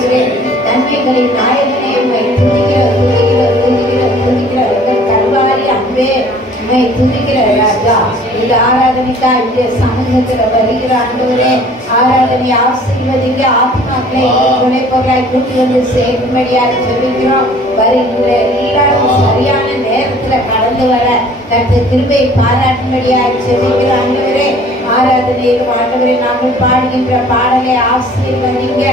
ஆண்டவரே நன்மைகளின் நாயகனே உம்மை துதிக்கிற கல்வாரி அன்பே உம்மை துதிக்கிற ராஜா. இந்த ஆராதனைக்கா இந்த சமூகத்துல வருகிற ஆண்டவரே ஆராதனை ஆசீர்வதிங்க. ஆத்மாக்களை துணைப்பொருளாய் கூட்டி வந்து சேர்க்கும்படியாக ஜெபிக்கிறோம். வருகிற எல்லாரும் சரியான நேரத்துல கடந்து வர கர்த்தர் கிருபை பாராட்டும்படியாக ஜெபிக்கிற ஆண்டவரே ஆராதனையில் ஆண்டவரை நாங்கள் பாடுகின்ற பாடலை ஆசீர்வதிங்க.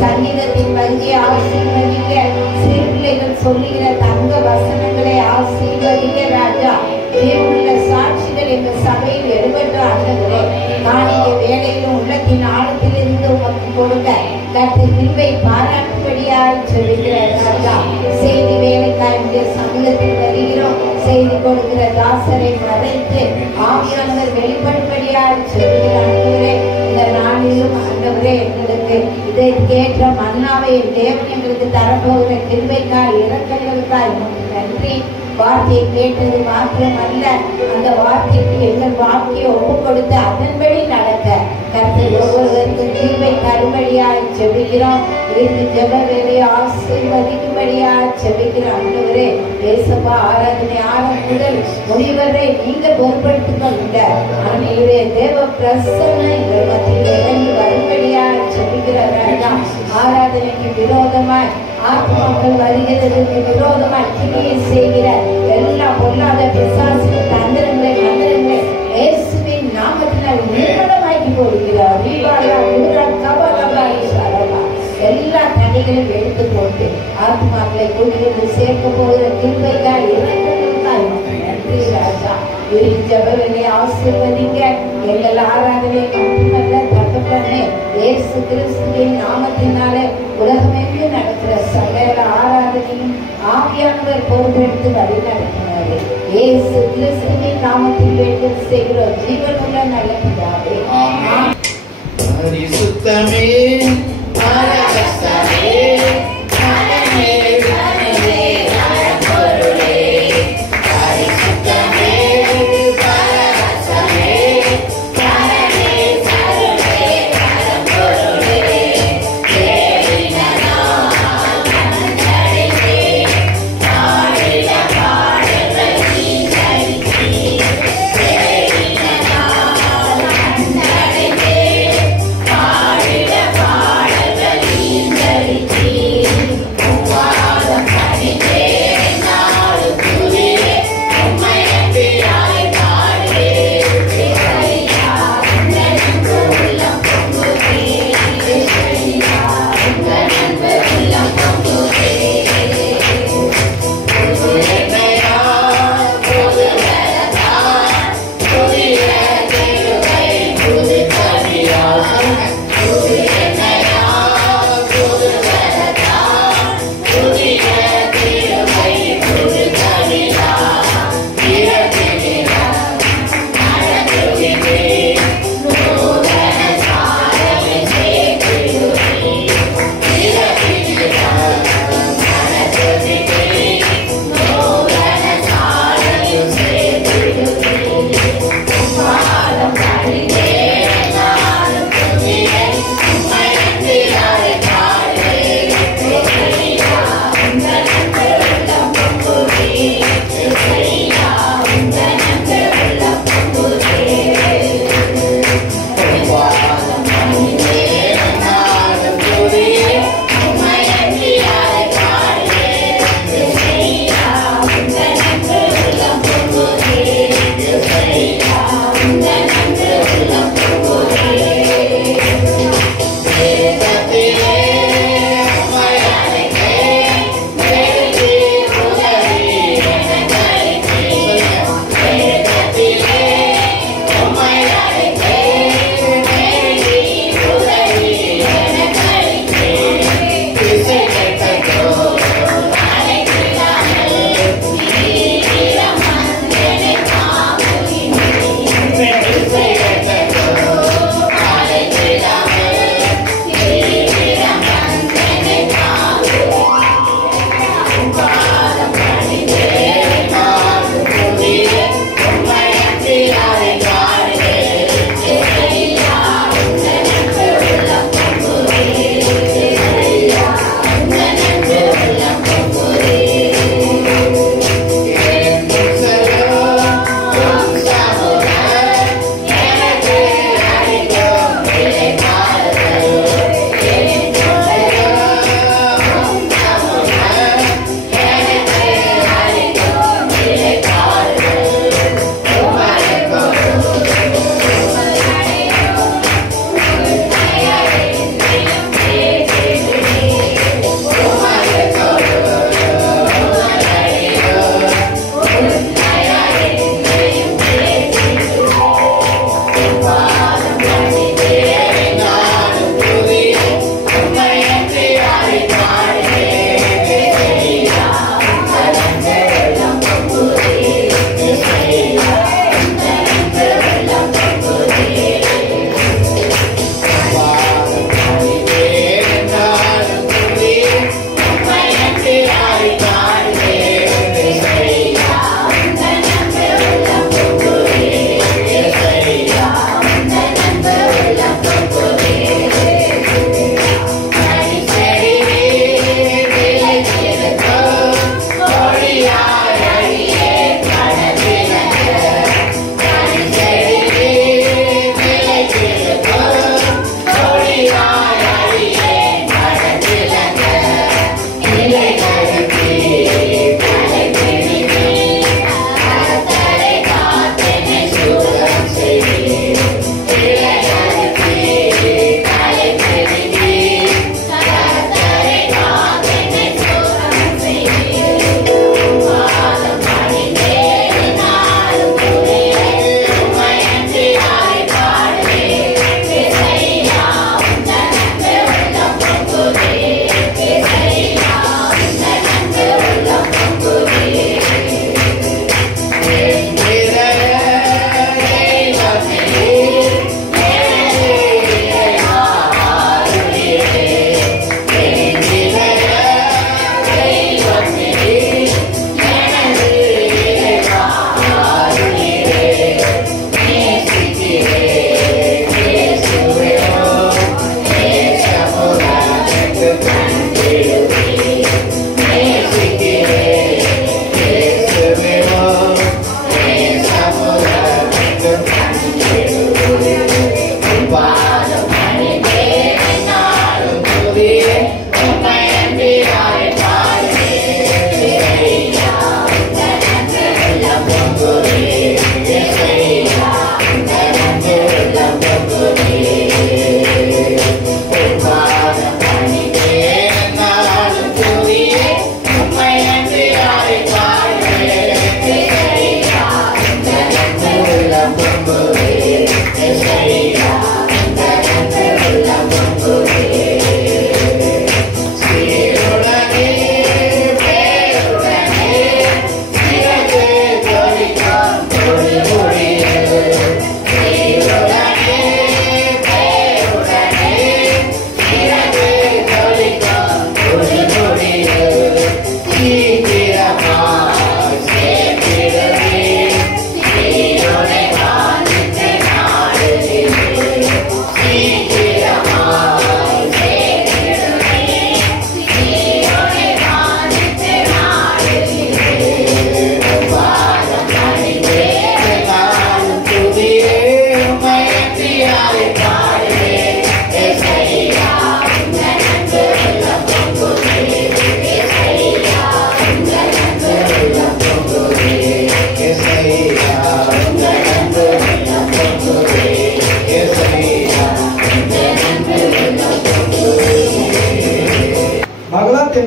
சங்கீதத்தின் வங்கியை ஆசீர்வதிங்க. சிறு பிள்ளைகள் சொல்லுகிற தங்க வசனங்களை ஆசீர்வதிங்க ராஜா. தேவனுள்ள சாட்சிகள் எங்க சபையில் எழுபற்ற ஆண்டவரே காணிக்க வேலையிலும் உள்ளத்தின் ஆழத்திலிருந்து உமக்கு கொடுக்க கர்த்தர் கிருபை பாராட்டும்படியாக ஜெபிக்கிற ராஜா. செய்தி வேலைக்காய் சமூகத்தில் வருகிறோம். செய்தி கொடுக்கிற தாசரை மறைத்து ஆவியானவர் வெளிப்படும்படியாக ஜெபிக்கிற ஆண்டவரே இந்த நாளிலும் ஆண்டவரே எங்களுக்கு இதற்கேற்ற மன்னாவை தேவன் எங்களுக்கு தரப்போகிற கிருபைக்காய் இரக்கங்களுக்காய் நன்றி. வார்த்தையை கேட்டது மாத்திரமல்ல அந்த வார்த்தைக்கு எங்கள் வாக்கியை ஒப்பு கொடுத்து அதன்படி நடக்க கர்த்தர் ஒவ்வொருவருக்கும் கிருபை தரும்படியாக ஜெபிக்கிறோம். இந்த ஜெப வேலையை ஆசீர்வதிக்கும்படியாக ஜெபிக்கிற ஆண்டவரே ஏசப்பா ஆராதனை ஆரம்பம் முதல் முடிவரை நீங்க பொறுப்படுத்திக் கொள்ளுங்க. ஆண்டவரே தேவ பிரசன்னம் எங்கள் மத்தியில் இறங்கி வரும்படியாக ஜெபிக்கிற வேண்டாம். ஆராதனைக்கு விரோதமாய் ஆத்மாக்கள் வருகிறதுக்கு விரோதமாய் கிரியை செய்கிற எல்லா பொல்லாத பிசாசின் தந்திரங்களை மந்திரங்களை இயேசுவின் நாமத்தினால் நிர்மூலமாக்கி போடுகிறார். எல்லா தடைகளையும் எடுத்து போட்டு ஆத்மாக்களை கூட்டிலிருந்து சேர்க்க போகிற கிருபைக்காய் இரக்கங்களுக்காய் நன்றி ராஜா. ஜெபவேலை ஆசீர்வதிங்க. எங்கள் ஆராதனை மட்டுமல்ல தகப்பனே இயேசு கிறிஸ்துவின் நாமத்தினாலே உலகமெங்கும் நடக்கிற சகல ஆராதனையும் ஆவியானவர் பொறுப்பெடுத்து வழி நடத்தினாரு. இயேசு கிறிஸ்துவின் நாமத்தில் வேண்டிய செய்கிறோம் ஜீவனுள்ள நல்ல பிதாவே. பரிசுத்தமே பரவசமே மனமே மனமே மனப்பொருளே பரிசுத்தமே பரவசமே மனமே மனமே மனப்பொருளே தேடினா மனதடைவே பாடிட பாடல்கள் நீ கழித்தீ தேடினா மனதடைவே பாடிட பாடல்கள்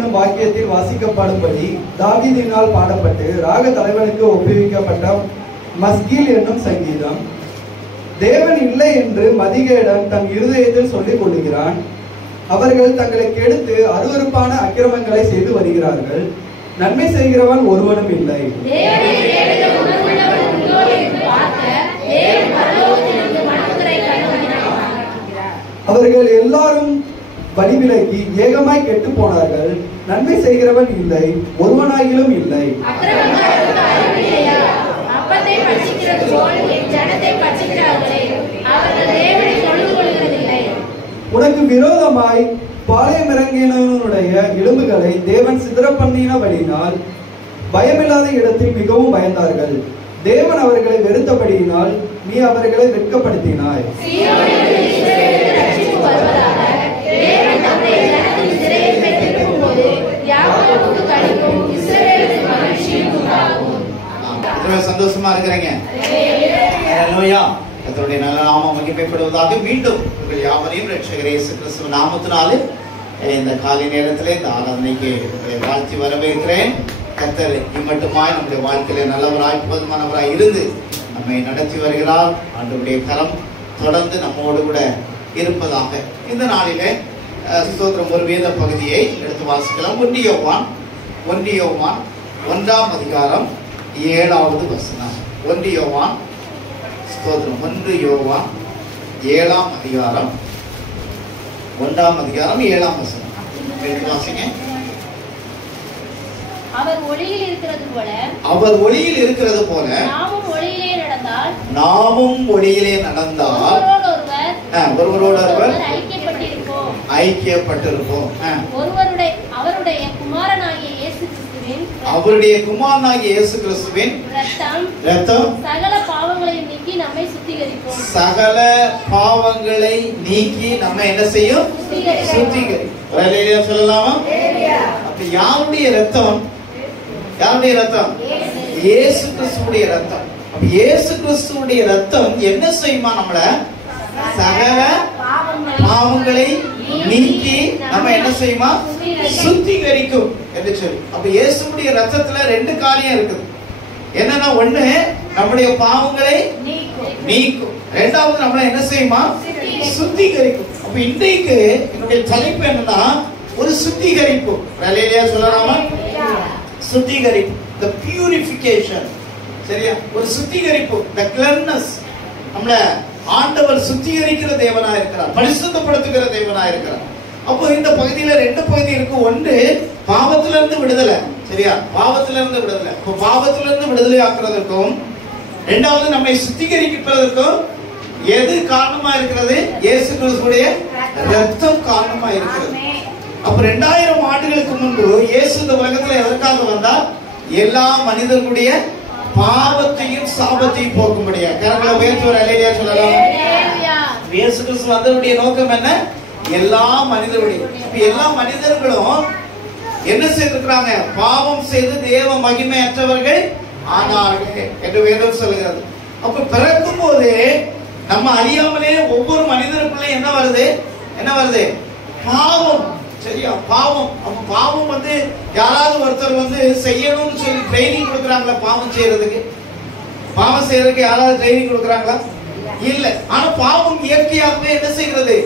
என்னும் வாக்கியத்தில் வாசிக்கப்படும்படி தாவீதினால் பாடப்பட்டு ராக தலைவனுக்கு ஒப்புவிக்கப்பட்ட மஸ்கீல் என்னும் சங்கீதம். தேவன் இல்லை என்று மதிகேடன் தன் இருதயத்தில் சொல்லிக் கொள்கிறான். அவர்கள் தங்களை கெடுத்து அருவருப்பான அக்கிரமங்களை செய்து வருகிறார்கள். நன்மை செய்கிறவன் ஒருவனும் இல்லை. அவர்கள் எல்லாரும் வழிவிலக்கி ஏகமாய் கெட்டு போனார்கள். நன்மை செய்கிறவன் இல்லை, ஒருவனாகிலும் இல்லை. உனக்கு விரோதமாய் பாளையமிறங்கினவனுடைய எலும்புகளை தேவன் சிதற பண்ணினபடியினால் பயமில்லாத இடத்தில் மிகவும் பயந்தார்கள். தேவன் அவர்களை வெறுத்தபடியினால் நீ அவர்களை வெட்கப்படுத்தினாய். சந்தோஷமா இருக்கிறீங்க. கர்த்தருடைய நல்ல நாமம் மகிமைப்படுவதாக. மீண்டும் உங்கள் யாவரையும் இரட்சகர் இயேசு கிறிஸ்துவின் நாமத்தினாலே இந்த காலை நேரத்திலே இந்த ஆராதனைக்கு வாழ்த்தி வரவேற்கிறேன். கர்த்தர் இம்மட்டுமாய் நம்முடைய வாழ்க்கையில நல்லவராய் போதுமானவராய் இருந்து நம்மை நடத்தி வருகிறார். ஆண்டவருடைய கரம் தொடர்ந்து நம்மோடு கூட இருப்பதாக. இந்த நாளிலே ஸ்தோத்திரம் ஒரு வேத பகுதியை எடுத்து வாசிக்கலாம். 1 யோவான் 1ஆம் அதிகாரம் 7வது வசனம். 1 யோவான் ஸ்தோத்திரம் 1 யோவான் 7ஆம் அதிகாரம் 1ஆம் அதிகாரம் 7ஆம் வசனம். எடுத்து வாசிங்க. அவர் ஒளியில் இருக்கிறது போல நாமும் ஒளியிலே நடந்தால் ஒருவரோடொருவர் ஐக்கியப்பட்டிருப்போம். அவருடைய குமாரனாகிய இயேசு கிறிஸ்துவின் இரத்தம் சகல பாவங்களையும் நீக்கி நம்மை சுத்திகரிக்கும். சகல பாவங்களை நீக்கி நம்ம என்ன செய்யும்? சுத்திகரிக்கும். சொல்லலாமா? அப்ப யாருடைய ரத்தம்? யாருடைய ரத்தம்? இயேசு கிறிஸ்துவுடைய ரத்தம். அப்ப இயேசு கிறிஸ்துவுடைய ரத்தம் என்ன செய்யுமா? நம்மள சகல பாவங்களை நீக்கி நம்ம என்ன செய்யுமா? சுத்திகரிக்கும் என்று சொல்லி. அப்ப இயேசுடைய ரத்தத்துல 2 காரியம் இருக்குது. என்னன்னா, ஒண்ணு நம்முடைய பாவங்களை நீக்கும், 2வது நம்மள என்ன செய்யுமா? சுத்திகரிக்கும். அப்ப இன்றைக்கு என்னுடைய தலைப்பு என்னன்னா, ஒரு சுத்திகரிப்பு. சொல்லலாமா? சுத்திகரிப்பு, the purification. சரியா? ஒரு சுத்திகரிப்பு, the cleanness. நம்மள ஆண்டவர் சுத்திகரிக்கிற தேவனா இருக்கிறார், பரிசுத்தப்படுத்துகிற தேவனா இருக்கிறார். அப்போ இந்த பகுதியில 2 பகுதி இருக்கு. ஒன்று பாவத்திலிருந்து விடுதலை. சரியா? பாவத்திலிருந்து விடுதலை. இப்போ பாவத்திலிருந்து விடுதலை ஆக்குறதுக்கும் 2வது நம்மை சுத்திகரிக்கிறதுக்கும் எது காரணமா இருக்கிறது? இயேசு கிறிஸ்துவுடைய ரத்தம் காரணமா இருக்கிறது. அப்ப 2000 ஆண்டுகளுக்கு முன்பு இயேசு இந்த உலகத்துல எதற்காக வந்தார்? எல்லா மனிதர்களுடைய பாவத்தையும் சாபத்தையும் போக்கும்படியா. கரங்களை உயர்த்தி ஒரு அல்லேலூயா சொல்லலாம். இயேசு கிறிஸ்து வந்தவருடைய நோக்கம் என்ன? எல்லா மனிதர்களுடைய, எல்லா மனிதர்களும் என்ன செய்திருக்கிறாங்க? பாவம் செய்து தேவ மகிமையற்றவர்கள் ஆனார்கள் என்று வேதம் சொல்கிறது. அப்ப பிறக்கும் போது நம்ம அறியாமலே ஒவ்வொரு மனிதருக்குள்ள என்ன வருது? என்ன வருது? பாவம். சரியா? பாவம். அப்ப பாவம் வந்து யாராவது ஒருத்தர் செய்யணும்னு சொல்லி ட்ரைனிங் கொடுக்குறாங்களா? பாவம் செய்யறதுக்கு, பாவம் செய்யறதுக்கு யாராவது ட்ரைனிங் கொடுக்குறாங்களா? இல்ல. ஆனா பாவம் இயற்கையாகவே என்ன செய்கிறது?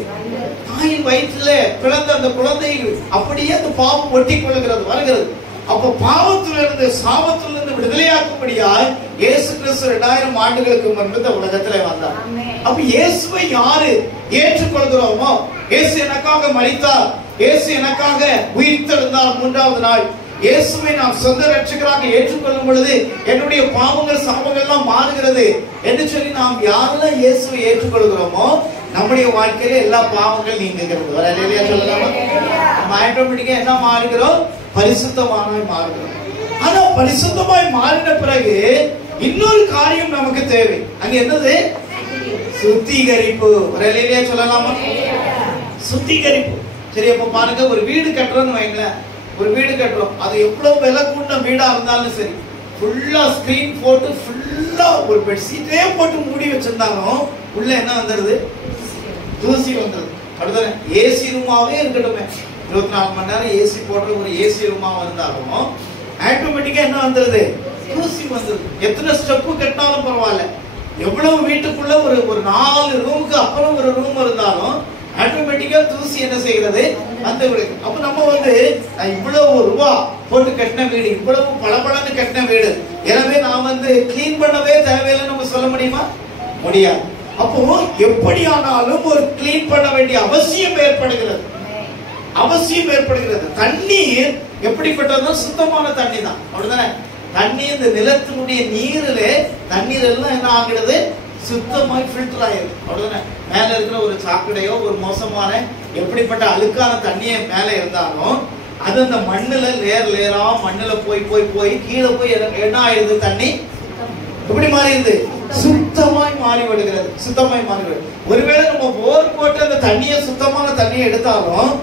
தாயின் வயிற்றுல பிறந்த அந்த குழந்தை அப்படியே அந்த பாவம் ஒட்டி கொள்ளுகிறது, வருகிறது. அப்ப பாவத்திலிருந்து சாபத்திலிருந்து விடுதலையாக்கும்படியாய் இயேசு கிறிஸ்து 2000 ஆண்டுகளுக்கு முன்பு இந்த உலகத்துல வந்தார். அப்ப இயேசுவை யாரு ஏற்றுக்கொள்கிறோமோ, இயேசு எனக்காக மரித்தார், இயேசு எனக்காக உயிர்த்தெழுந்தார் 3வது நாள், இயேசுவை நாம் சொந்த ரட்சகராக ஏற்றுக்கொள்ளும் பொழுது என்னுடைய பாவங்கள் சாபங்கள் எல்லாம் மாறுகிறது என்று சொல்லி நாம் யாரெல்லாம் இயேசுவை ஏற்றுக்கொள்கிறோமோ நம்முடைய வாழ்க்கையில எல்லா பாவங்கள் நீங்குகிறது. அல்லேலூயா சொல்லலாமா? நம்ம ஆட்டோமேட்டிக்கா என்ன மாறுகிறோம்? பரிசுத்தமாய் மாறுகிறோம். ஆனா பரிசுத்தமாய் மாறின பிறகு இன்னொரு காரியம் நமக்கு தேவை. அங்க என்னது? சுத்திகரிப்பு. அல்லேலூயா சொல்லலாமா? சுத்திகரிப்பு. சரி, அப்ப பாருங்க, ஒரு வீடு கட்டுறோம்னு வைங்களேன். ஒரு வீடு கட்டுறோம், அது எவ்வளவு விலை கூடின வீடா இருந்தாலும் சரி, ஃபுல்லா ஸ்கிரீன் போட்டு ஃபுல்லா ஒரு பெட்ஷீட்டே போட்டு மூடி வச்சிருந்தாலும் உள்ள என்ன வந்துருது? தூசி வந்துருது. அடுத்த ஏசி ரூமாவே இருக்கட்டுமே, 24 மணி நேரம் ஏசி போடுற ஒரு ஏசி ரூமா இருந்தாலும் ஆட்டோமேட்டிக்கா என்ன வந்துருது? தூசி வந்துருது. எத்தனை ஸ்டெப்பு கட்டினாலும் பரவாயில்ல, எவ்வளவு வீட்டுக்குள்ள ஒரு 4 ரூமுக்கு அப்புறம் ஒரு ரூம் இருந்தாலும் ஆட்டோமேட்டிக்கா தூசி என்ன செய்கிறது? வந்து விடுது. அப்ப நம்ம இவ்வளவு ரூபா போட்டு கட்டின வீடு, இவ்வளவு பளபளன்னு கட்டின வீடு, எனவே நான் கிளீன் பண்ணவே தேவையில்லை நம்ம சொல்ல முடியுமா? முடியாது. அப்போ எப்படியானாலும் ஒரு கிளீன் பண்ண வேண்டிய அவசியம் ஏற்படுகிறது. அவசியம் ஏற்படுகிறது. தண்ணீர் எப்படிப்பட்டதுன்னா சுத்தமான தண்ணி தான், அப்படிதானே? தண்ணி இந்த நிலத்தினுடைய நீரிலே தண்ணீர் எல்லாம் என்ன ஆகிறது? சுத்தமாய் ஃபில்டர் ஆயிடுது, அப்படிதானே? மேல இருக்கிற ஒரு சாக்கடையோ ஒரு மோசமான எப்படிப்பட்ட அழுக்கான தண்ணியை மேல இருந்தாலும் அது அந்த மண்ணுல லேயரா மண்ணுல போய் கீழே போய் என்ன ஆயிடுது? தண்ணி எப்படி மாறிடுது? சுத்தமாய் மாறி விடுகிறது. சுத்தமாய் மாறி விடுது. ஒருவேளை நம்ம போர் போட்டு அந்த தண்ணியை சுத்தமான தண்ணியை எடுத்தாலும்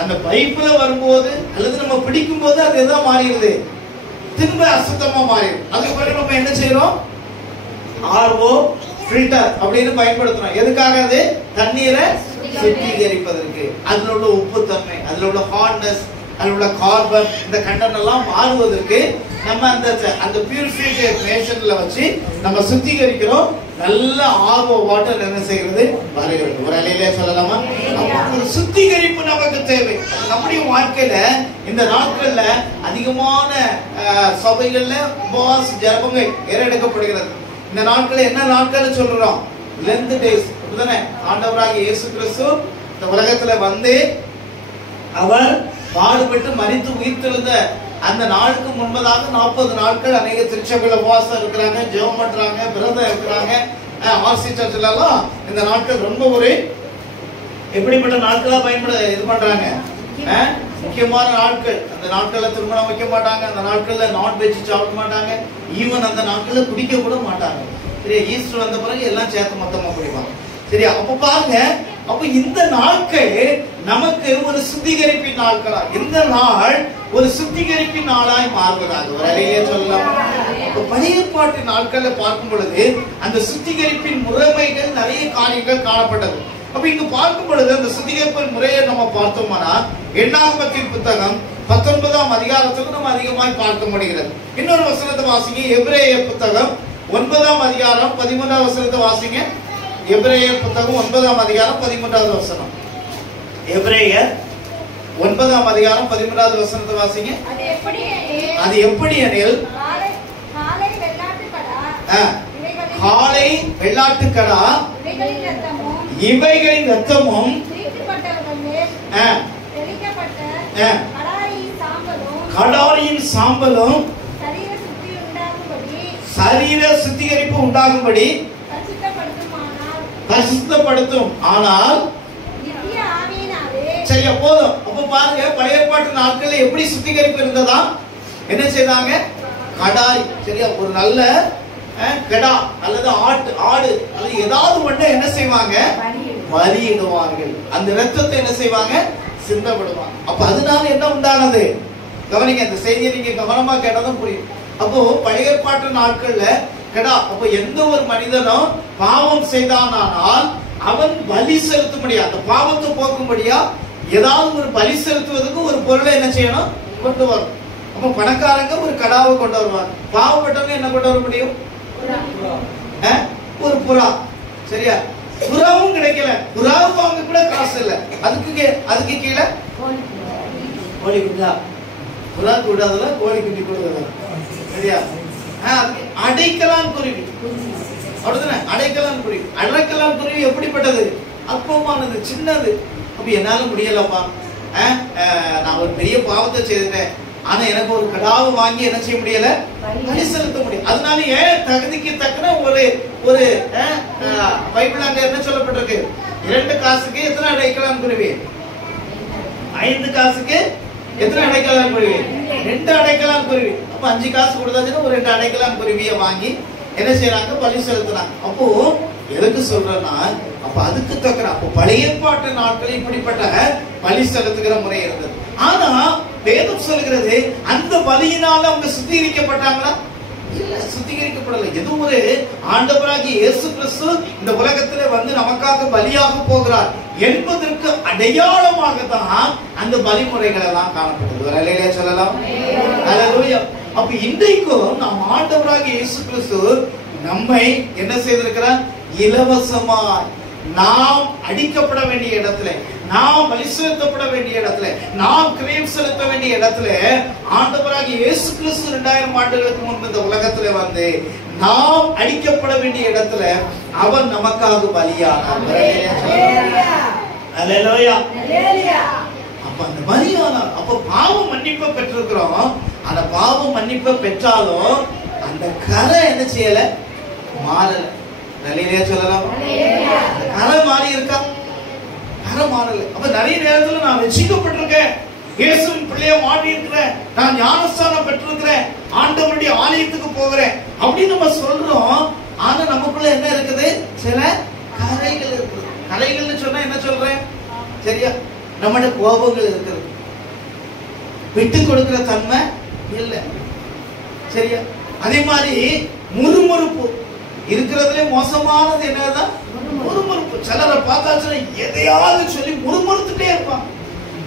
அந்த பைப்புல வரும்போது அல்லது நம்ம பிடிக்கும் போது அது எதா மாறிடுது? திரும்ப அசுத்தமா மாறிடும். அதுக்கு பிறகு நம்ம என்ன செய்யறோம்? ஆர்ஓ ஃபில்டர் அப்படின்னு பயன்படுத்துறோம். எதுக்காக? அது தண்ணீரை சுத்திகரிப்பதற்கு. அதுல உள்ள உப்புத்தன்மை, அதுல உள்ள ஹார்ட்னஸ், அதுல உள்ள கார்பன், இந்த கண்டன் எல்லாம் மாறுவதற்கு நம்ம அந்த பியூரிஃபிகேஷன்ல வச்சு நம்ம சுத்திகரிக்கிறோம். நல்ல ஆர்ஓ வாட்டர் என்ன செய்கிறது? வருகிறது. ஒரு அலையிலே சொல்லலாமா? ஒரு சுத்திகரிப்பு நமக்கு தேவை. நம்முடைய வாழ்க்கையில இந்த நாட்கள்ல அதிகமான சபைகள்ல உபவாச ஜெபங்கள் ஏறெடுக்கப்படுகிறது. இந்த நாட்கள் என்ன நாட்கள் சொல்றோம்? லென்த் டேஸ், அப்படிதானே? ஆண்டவராகிய இயேசு கிறிஸ்து இந்த உலகத்துல அவர் பாடுபட்டு மரித்து உயிர்த்தெழுந்த அந்த நாளுக்கு முன்பதாக 40 நாட்கள் அநேக திருச்சபையில உபவாசம் இருக்கிறாங்க, ஜெபம் பண்றாங்க, விரதம் இருக்கிறாங்க. ஆர்சி சர்ச்சில் எல்லாம் இந்த நாட்கள் ரொம்ப ஒரு எப்படிப்பட்ட நாட்களா இது பண்றாங்க? முக்கியமான நாட்கள். அந்த நாட்கள்ல திருமணம் வைக்க மாட்டாங்க, அந்த நாட்கள்ல நான்வெஜ் சாப்பிட மாட்டாங்க, ஈவன் அந்த நாட்கள்ல குடிக்க கூட மாட்டாங்க. சரியா? ஈஸ்டர் வந்த பிறகு எல்லாம் சேர்த்து மொத்தமா குடிப்பாங்க. சரியா? அப்ப பாருங்க, அப்ப இந்த நாட்கள் நமக்கு ஒரு சுத்திகரிப்பின் நாட்களா, இந்த நாள் ஒரு சுத்திகரிப்பின் நாளாய் மாறுவதாக ஒரு அறையே சொல்லலாம். பழைய ஏற்பாட்டு நாட்கள்ல பார்க்கும் பொழுது அந்த சுத்திகரிப்பின் முறைமைகள் நிறைய காரியங்கள் காணப்பட்டது. அப்ப இங்கு பார்க்கும் பொழுது அந்த சுத்திகரிப்பின் முறையை நம்ம பார்த்தோம்னா எண்ணாகமத்தின் புத்தகம் 19ஆம் அதிகாரத்துக்கு நம்ம அதிகமாய் பார்க்க முடிகிறது. இன்னொரு வசனத்தை வாசிங்க. எபிரேயர் புத்தகம் 9ஆம் அதிகாரம் 13ஆம் வசனத்தை வாசிங்க. எபிரேயர் புத்தகம் 9ஆம் அதிகாரம் 13வது வசனம். எபிரேயர் 9ஆம் அதிகாரம் 13வது வசனத்தை வாசிங்க. அது எப்படி எனில் காளை வெள்ளாட்டுக்கடா இவைகளின் இரத்தமும் கடாரியின் சாம்பலும் சரீர சுத்திகரிப்பு உண்டாகும்படி பரிசுத்தப்படுத்தும். ஆனால் சரியா போதும். அப்ப பாருங்க, பழைய ஏற்பாட்டு நாட்கள்ல எப்படி சுத்திகரிப்பு இருந்ததா? என்ன செய்தாங்க? கடாரி, சரியா, ஒரு நல்ல கடா அல்லது ஆடு அல்லது ஏதாவது ஒண்ணு என்ன செய்வாங்க? பலியிடுவார்கள். அந்த ரத்தத்தை என்ன செய்வாங்க? சிந்தப்படுவாங்க. அப்ப அதனால என்ன உண்டானது? கவனிங்க, இந்த செய்தியை நீங்க கவனமா கேட்டதும் புரியும். அப்போ பழைய ஏற்பாட்டு நாட்கள்ல கடா, அப்ப எந்த ஒரு மனிதனும் பாவம் செய்தானால் அவன் பலி செலுத்தும்படியா, அந்த பாவத்தை போக்கும்படியா ஏதாவது ஒரு பலி செலுத்துவதற்கு ஒரு பொருளை என்ன செய்யணும்? கொண்டு வரும். அப்ப பணக்காரங்க ஒரு கடாவை கொண்டு வருவாங்க, பாவப்பட்டவங்க என்ன கொண்டு வர முடியும்? ஒரு புறா. சரியா? புறாவும் கிடைக்கல, புறாவும் வாங்க கூட காசு இல்ல, அதுக்கு கீழே கோழி குஞ்சா, புறா கூடாதுல கோழி குஞ்சு கூடாது. சரியா? அடைக்கலான் குருவி, அப்படிதானே? அடைக்கலான் குருவி. அடைக்கலான் குருவி எப்படிப்பட்டது? அற்பமானது, சின்னது. அப்ப என்னால முடியலப்பா, நான் ஒரு பெரிய பாவத்தை செய்தேன், ஆனா எனக்கு ஒரு கடாவை வாங்கி என்ன செய்ய முடியல? பலி செலுத்த முடியும். அதனால ஏன் தகுதிக்கு தக்கன ஒரு பைபிள் அங்க என்ன சொல்லப்பட்டிருக்கு? 2 காசுக்கு எத்தனை அடைக்கலான் குருவி? 5 காசுக்கு எத்தனை அடைக்கலான் குருவி? 2 அடைக்கலான் குருவி. அப்ப 5 காசு கொடுத்தாச்சுன்னா ஒரு 2 அடைக்கலான் குருவியை வாங்கி என்ன செய்யறாங்க? பலி செலுத்துறாங்க. அப்போ எதுக்கு சொல்றேன்னா, அப்ப அதுக்கு தக்கன அப்போ பழைய ஏற்பாட்டு நாட்களில் இப்படிப்பட்ட பலி செலுத்துகிற முறை இருந்தது. ஆனா வேதம் சொல்கிறது, அந்த பலியினால அவங்க சுத்திகரிக்கப்பட்டாங்களா? இல்ல, சுத்திகரிக்கப்படல. இது ஒரு ஆண்டவராகிய இயேசு கிறிஸ்து இந்த உலகத்திலே வந்து நமக்காக பலியாக போகிறார் என்பதற்கு அடையாளமாக தான் அந்த பலிமுறைகள் எல்லாம் காணப்பட்டது. அல்லேலூயா சொல்லலாம். அல்லேலூயா. அப்ப இன்றைக்கும் நாம் ஆண்டவராகிய இயேசு கிறிஸ்து நம்மை என்ன செய்திருக்கிறார்? இலவசமாய் நாம் அடிக்கப்பட வேண்டிய இடத்துல, நாம் பலி செலுத்தப்பட வேண்டிய இடத்துல, நாம் கிரயம் செலுத்த வேண்டிய இடத்துல ஆண்டவராகிய இயேசு கிறிஸ்து 2000 ஆண்டுகளுக்கு முன்பு இந்த உலகத்துல வந்து நாம் அடிக்கப்பட வேண்டிய இடத்துல அவர் நமக்காக பலியானார். அல்லேலூயா. அப்ப அந்த பலியானார். அப்ப பாவ மன்னிப்பை பெற்றிருக்கிறோம். அந்த பாவ மன்னிப்பை பெற்றாலும் அந்த கரை என்ன செய்யல? மாறல. நல்லையா சொல்லலாம். கரை மாறி இருக்கா? கரை மாறல. அப்ப நிறைய நேரத்துல நான் ரட்சிக்கப்பட்டிருக்கேன், இயேசுவின் பிள்ளையா மாறி இருக்கிறேன், நான் ஞானஸ்தானம் பெற்றிருக்கிறேன், ஆண்டவருடைய ஆலயத்துக்கு போகிறேன் அப்படின்னு நம்ம சொல்றோம். ஆனா நமக்குள்ள என்ன இருக்குது? சில கரைகள் இருக்குது. கரைகள்னு சொன்னா என்ன சொல்றேன்? சரியா? நம்மட கோபங்கள் இருக்குது, விட்டு கொடுக்கிற தன்மை இல்லை. சரியா? அதே மாதிரி முறுமுறுப்பு இருக்கிறதுல மோசமானது என்னதான்? முறுமுறுப்பு. சிலரை பார்த்தாச்சுன்னா எதையாவது சொல்லி முறுமுறுத்துட்டே இருப்பாங்க.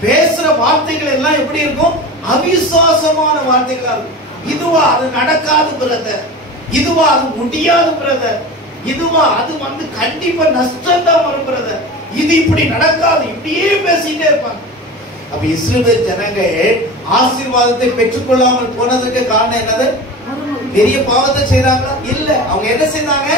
பேசுற வார்த்தைகள் எல்லாம் எப்படி இருக்கும்? அவிசுவாசமான வார்த்தைகளா இருக்கும். இதுவா அது நடக்காது பிரதர், இதுவா அது முடியாது பிரதர், இதுவா அது வந்து கண்டிப்பா நஷ்டம் தான் வரும் பிரதர், இது இப்படி நடக்காது, இப்படியே பேசிட்டே இருப்பாங்க. அப்ப இஸ்ரவேல் ஜனங்கள் ஆசீர்வாதத்தை பெற்றுக்கொள்ளாமல் போனதுக்கு காரணம் என்னது? பெரிய பாவத்தை செய்தாங்களா? இல்ல. அவங்க என்ன செய்தாங்க?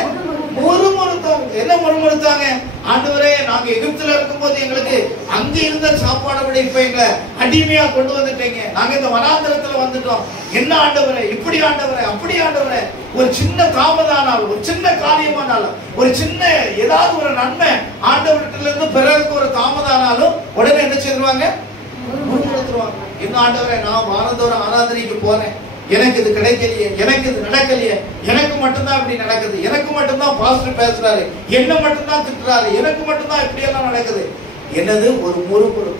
முறுமுறுத்தாங்க. என்ன முறுமுறுத்தாங்க? ஆண்டவரே, நாங்க எகிப்துல இருக்கும்போது எங்களுக்கு அங்க இருந்த சாப்பாடை விட இப்ப எங்களை அடிமையா கொண்டு வந்துட்டீங்க, நாங்க இந்த வனாந்தரத்துல வந்துட்டோம், என்ன ஆண்டவரே, இப்படி ஆண்டவரே, அப்படி ஆண்டவரே. ஒரு சின்ன தாமதானாலும், ஒரு சின்ன காரியமானாலும், ஒரு சின்ன ஏதாவது ஒரு நன்மை ஆண்டவர்கிட்ட இருந்து பிறருக்கு ஒரு தாமதானாலும் உடனே என்ன செய்வாங்க? முறுமுறுத்துருவாங்க. என்ன ஆண்டவரே, நான் வாரந்தோறும் ஆராதனைக்கு போறேன், எனக்கு இது கிடைக்கலையே, எனக்கு இது நடக்கலையே, எனக்கு மட்டும்தான் இப்படி நடக்குது, எனக்கு மட்டும்தான் பாஸ்டர் பேசுறாரு, என்ன மட்டும்தான் திட்டுறாரு, எனக்கு மட்டும்தான் இப்படி எல்லாம் நடக்குது. என்னது? ஒரு முறுமுறு.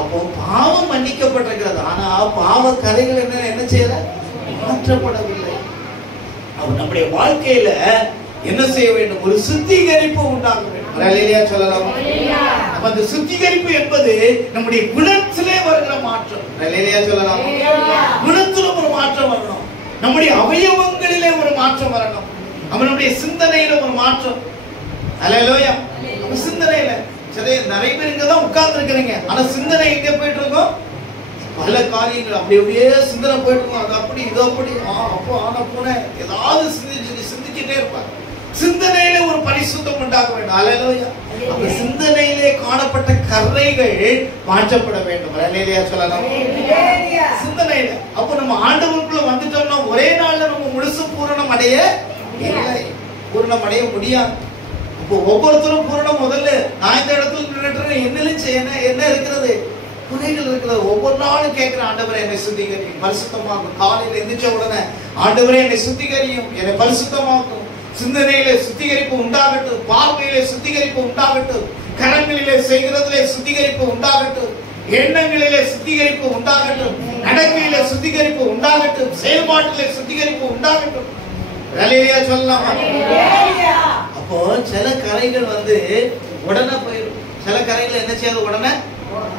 அப்போ பாவம் மன்னிக்கப்பட்டிருக்கிறது, ஆனா பாவ கதைகள் என்ன செய்யல? மாற்றப்படவில்லை. அப்ப நம்முடைய வாழ்க்கையில என்ன செய்ய வேண்டும்? ஒரு சுத்திகரிப்பு உண்டாக வேண்டும். சொல்லலாம். அப்ப அந்த சுத்திகரிப்பு என்பது நம்முடைய குணத்திலே வருகிற மாற்றம். சொல்லலாம். குணத்துல ஒரு மாற்றம் வரணும், நம்முடைய அவயவங்களிலே ஒரு மாற்றம் வரணும், நம்மளுடைய சிந்தனையில ஒரு மாற்றம். அல்லேலூயா. சிந்தனையில சரி, நிறைய பேர் இங்கதான் உட்கார்ந்து இருக்கிறீங்க, ஆனா சிந்தனை எங்க போயிட்டு இருக்கோம்? பல காரியங்கள் அப்படி அப்படியே சிந்தனை போயிட்டு இருக்கோம். அது அப்படி இது அப்படி அப்போ ஆனா போன ஏதாவது சிந்திச்சுட்டே இருப்பாங்க. சிந்தனையிலே ஒரு பரிசுத்தம் உண்டாக வேண்டும். அல்லேலூயா. அப்ப சிந்தனையிலே காணப்பட்ட கரைகள் மாற்றப்பட வேண்டும். அல்லேலூயா சொல்லலாம். சிந்தனையில அப்ப நம்ம ஆண்டவருக்குள்ள வந்துட்டோம்னா ஒரே நாள்ல நம்ம முழுசு பூரணம் அடைய இல்லை, பூரணம் அடைய முடியாது. அப்போ ஒவ்வொருத்தரும் பூரணம் முதல்ல நான் இந்த இடத்துல நின்றுட்டு என்ன என்ன இருக்கிறது? குறைகள் இருக்கிறது. ஒவ்வொரு நாளும் கேட்கிற ஆண்டவரே என்னை சுத்திகரியும், பரிசுத்தமாகும். காலையில் எந்திரிச்ச உடனே ஆண்டவரே என்னை சுத்திகரியும், என்னை பரிசுத்தமாக்கும். சிந்தனையிலே சுத்திகரிப்பு உண்டாகட்டும், பார்வையிலே சுத்திகரிப்பு உண்டாகட்டும், கரங்களிலே செய்கிறதிலே சுத்திகரிப்பு உண்டாகட்டும், எண்ணங்களிலே சுத்திகரிப்பு உண்டாகட்டும், நடக்கையிலே சுத்திகரிப்பு உண்டாகட்டும், செயல்பாட்டிலே சுத்திகரிப்பு உண்டாகட்டும். அல்லேலூயா சொல்லலாமா? அப்போ சில கரைகள் வந்து உடனே போயிடும், சில கரைகள் என்ன செய்யாது? உடனே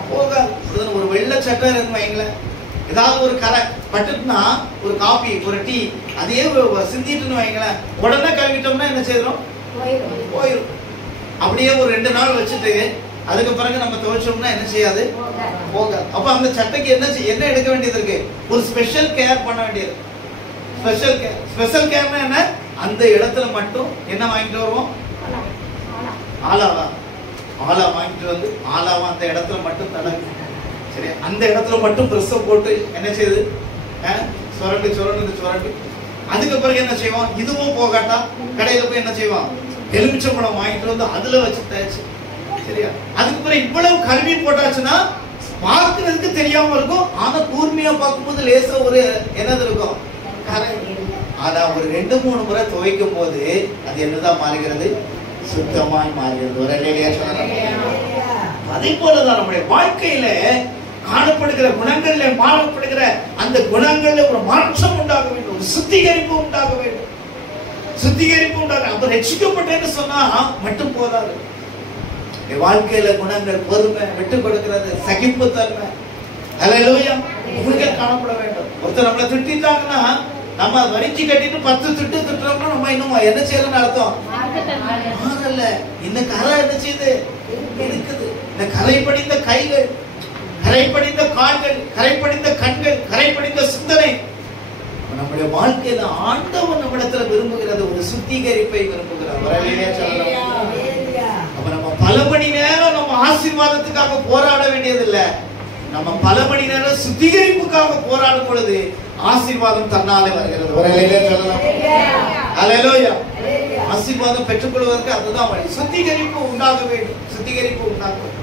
போகாது. ஒரு வெள்ளை சட்டை இருக்கு வைங்களேன், ஏதாவது ஒரு கரை பட்டுனா ஒரு காபி ஒரு டீ அதே சிந்திட்டுன்னு வைங்களேன், உடனே கழுவிட்டோம்னா என்ன செய்யறோம்? போயிடும். அப்படியே ஒரு 2 நாள் வச்சுட்டு அதுக்கு பிறகு நம்ம துவைச்சோம்னா என்ன செய்யாது? போகாது. அப்ப அந்த சட்டைக்கு என்ன எடுக்க வேண்டியது இருக்கு? ஒரு ஸ்பெஷல் கேர் பண்ண வேண்டியது. ஸ்பெஷல் கேர்னா என்ன? அந்த இடத்துல மட்டும் என்ன வாங்கிட்டு வருவோம்? ஆலா வாங்கிட்டு வந்து ஆலாவா அந்த இடத்துல மட்டும் தடவி, சரி, அந்த இடத்துல மட்டும் பிரஷ போட்டு என்ன செய்யுது? சுரண்டு சுரண்டு சுரண்டு. அதுக்கு பிறகு என்ன செய்வோம்? இதுவும் போகாட்டா கடையில போய் என்ன செய்வோம்? எலுமிச்சம்பழம் வாங்கிட்டு வந்து அதுல வச்சு தேய்ச்சி, சரியா? அதுக்கு பிறகு இவ்வளவு கழுவி போட்டாச்சுன்னா பார்க்கறதுக்கு தெரியாம இருக்கும், ஆனா கூர்மையா பார்க்கும்போது லேசா ஒரு என்னது இருக்கும்? கரை. ஆனா ஒரு 2-3 முறை துவைக்கும் போது அது என்னதான் மாறுகிறது? சுத்தமாய் மாறுகிறது. ஒரு அல்லேலூயா சொல்லலாம். அதே போலதான் நம்முடைய வாழ்க்கையில காணப்படுகிற குணங்கள்ல மாறப்படுகிற அந்த குணங்கள்ல ஒரு மாற்றம் உண்டாக வேண்டும், ஒரு சுத்திகரிப்பு உண்டாக வேண்டும், சுத்திகரிப்பு உண்டாக. அப்ப ரட்சிக்கப்பட்டேன்னு சொன்னா மட்டும் போதாது. வாழ்க்கையில குணங்கள், பொறுமை, விட்டு கொடுக்கிறது, சகிப்புத்தன்மை, ஹல்லேலூயா, இவைகள் காணப்பட வேண்டும். ஒருத்தர் நம்மளை திட்டாங்கன்னா நம்ம வரிஞ்சு கட்டிட்டு 10 திட்டுறோம்னா நம்ம இன்னும் என்ன செய்யணும்னு அர்த்தம்? மாறல. இந்த கரை என்ன செய்யுது? இருக்குது. இந்த கரை படிந்த கைகள், கரை படிந்த கால்கள், கரை படிந்த கண்கள், கரை படிந்த சிந்தனை. நம்முடைய வாழ்க்கையில ஆண்டவர் நம்மிடத்துல விரும்புகிறது ஒரு சுத்திகரிப்பை விரும்புகிறார். வரலையே சொல்லலாம். அப்ப நம்ம பல மணி நேரம் நம்ம ஆசீர்வாதத்துக்காக போராட வேண்டியதில்லை. நம்ம பல மணி நேரம் சுத்திகரிப்புக்காக போராடும் பொழுது ஆசீர்வாதம் தன்னாலே வருகிறது. வரலையே சொல்லலாம். ஹல்லேலூயா. ஆசீர்வாதம் பெற்றுக்கொள்வதற்கு அதுதான் வழி. சுத்திகரிப்பு உண்டாக வேண்டும். சுத்திகரிப்பு உண்டாக வேண்டும்.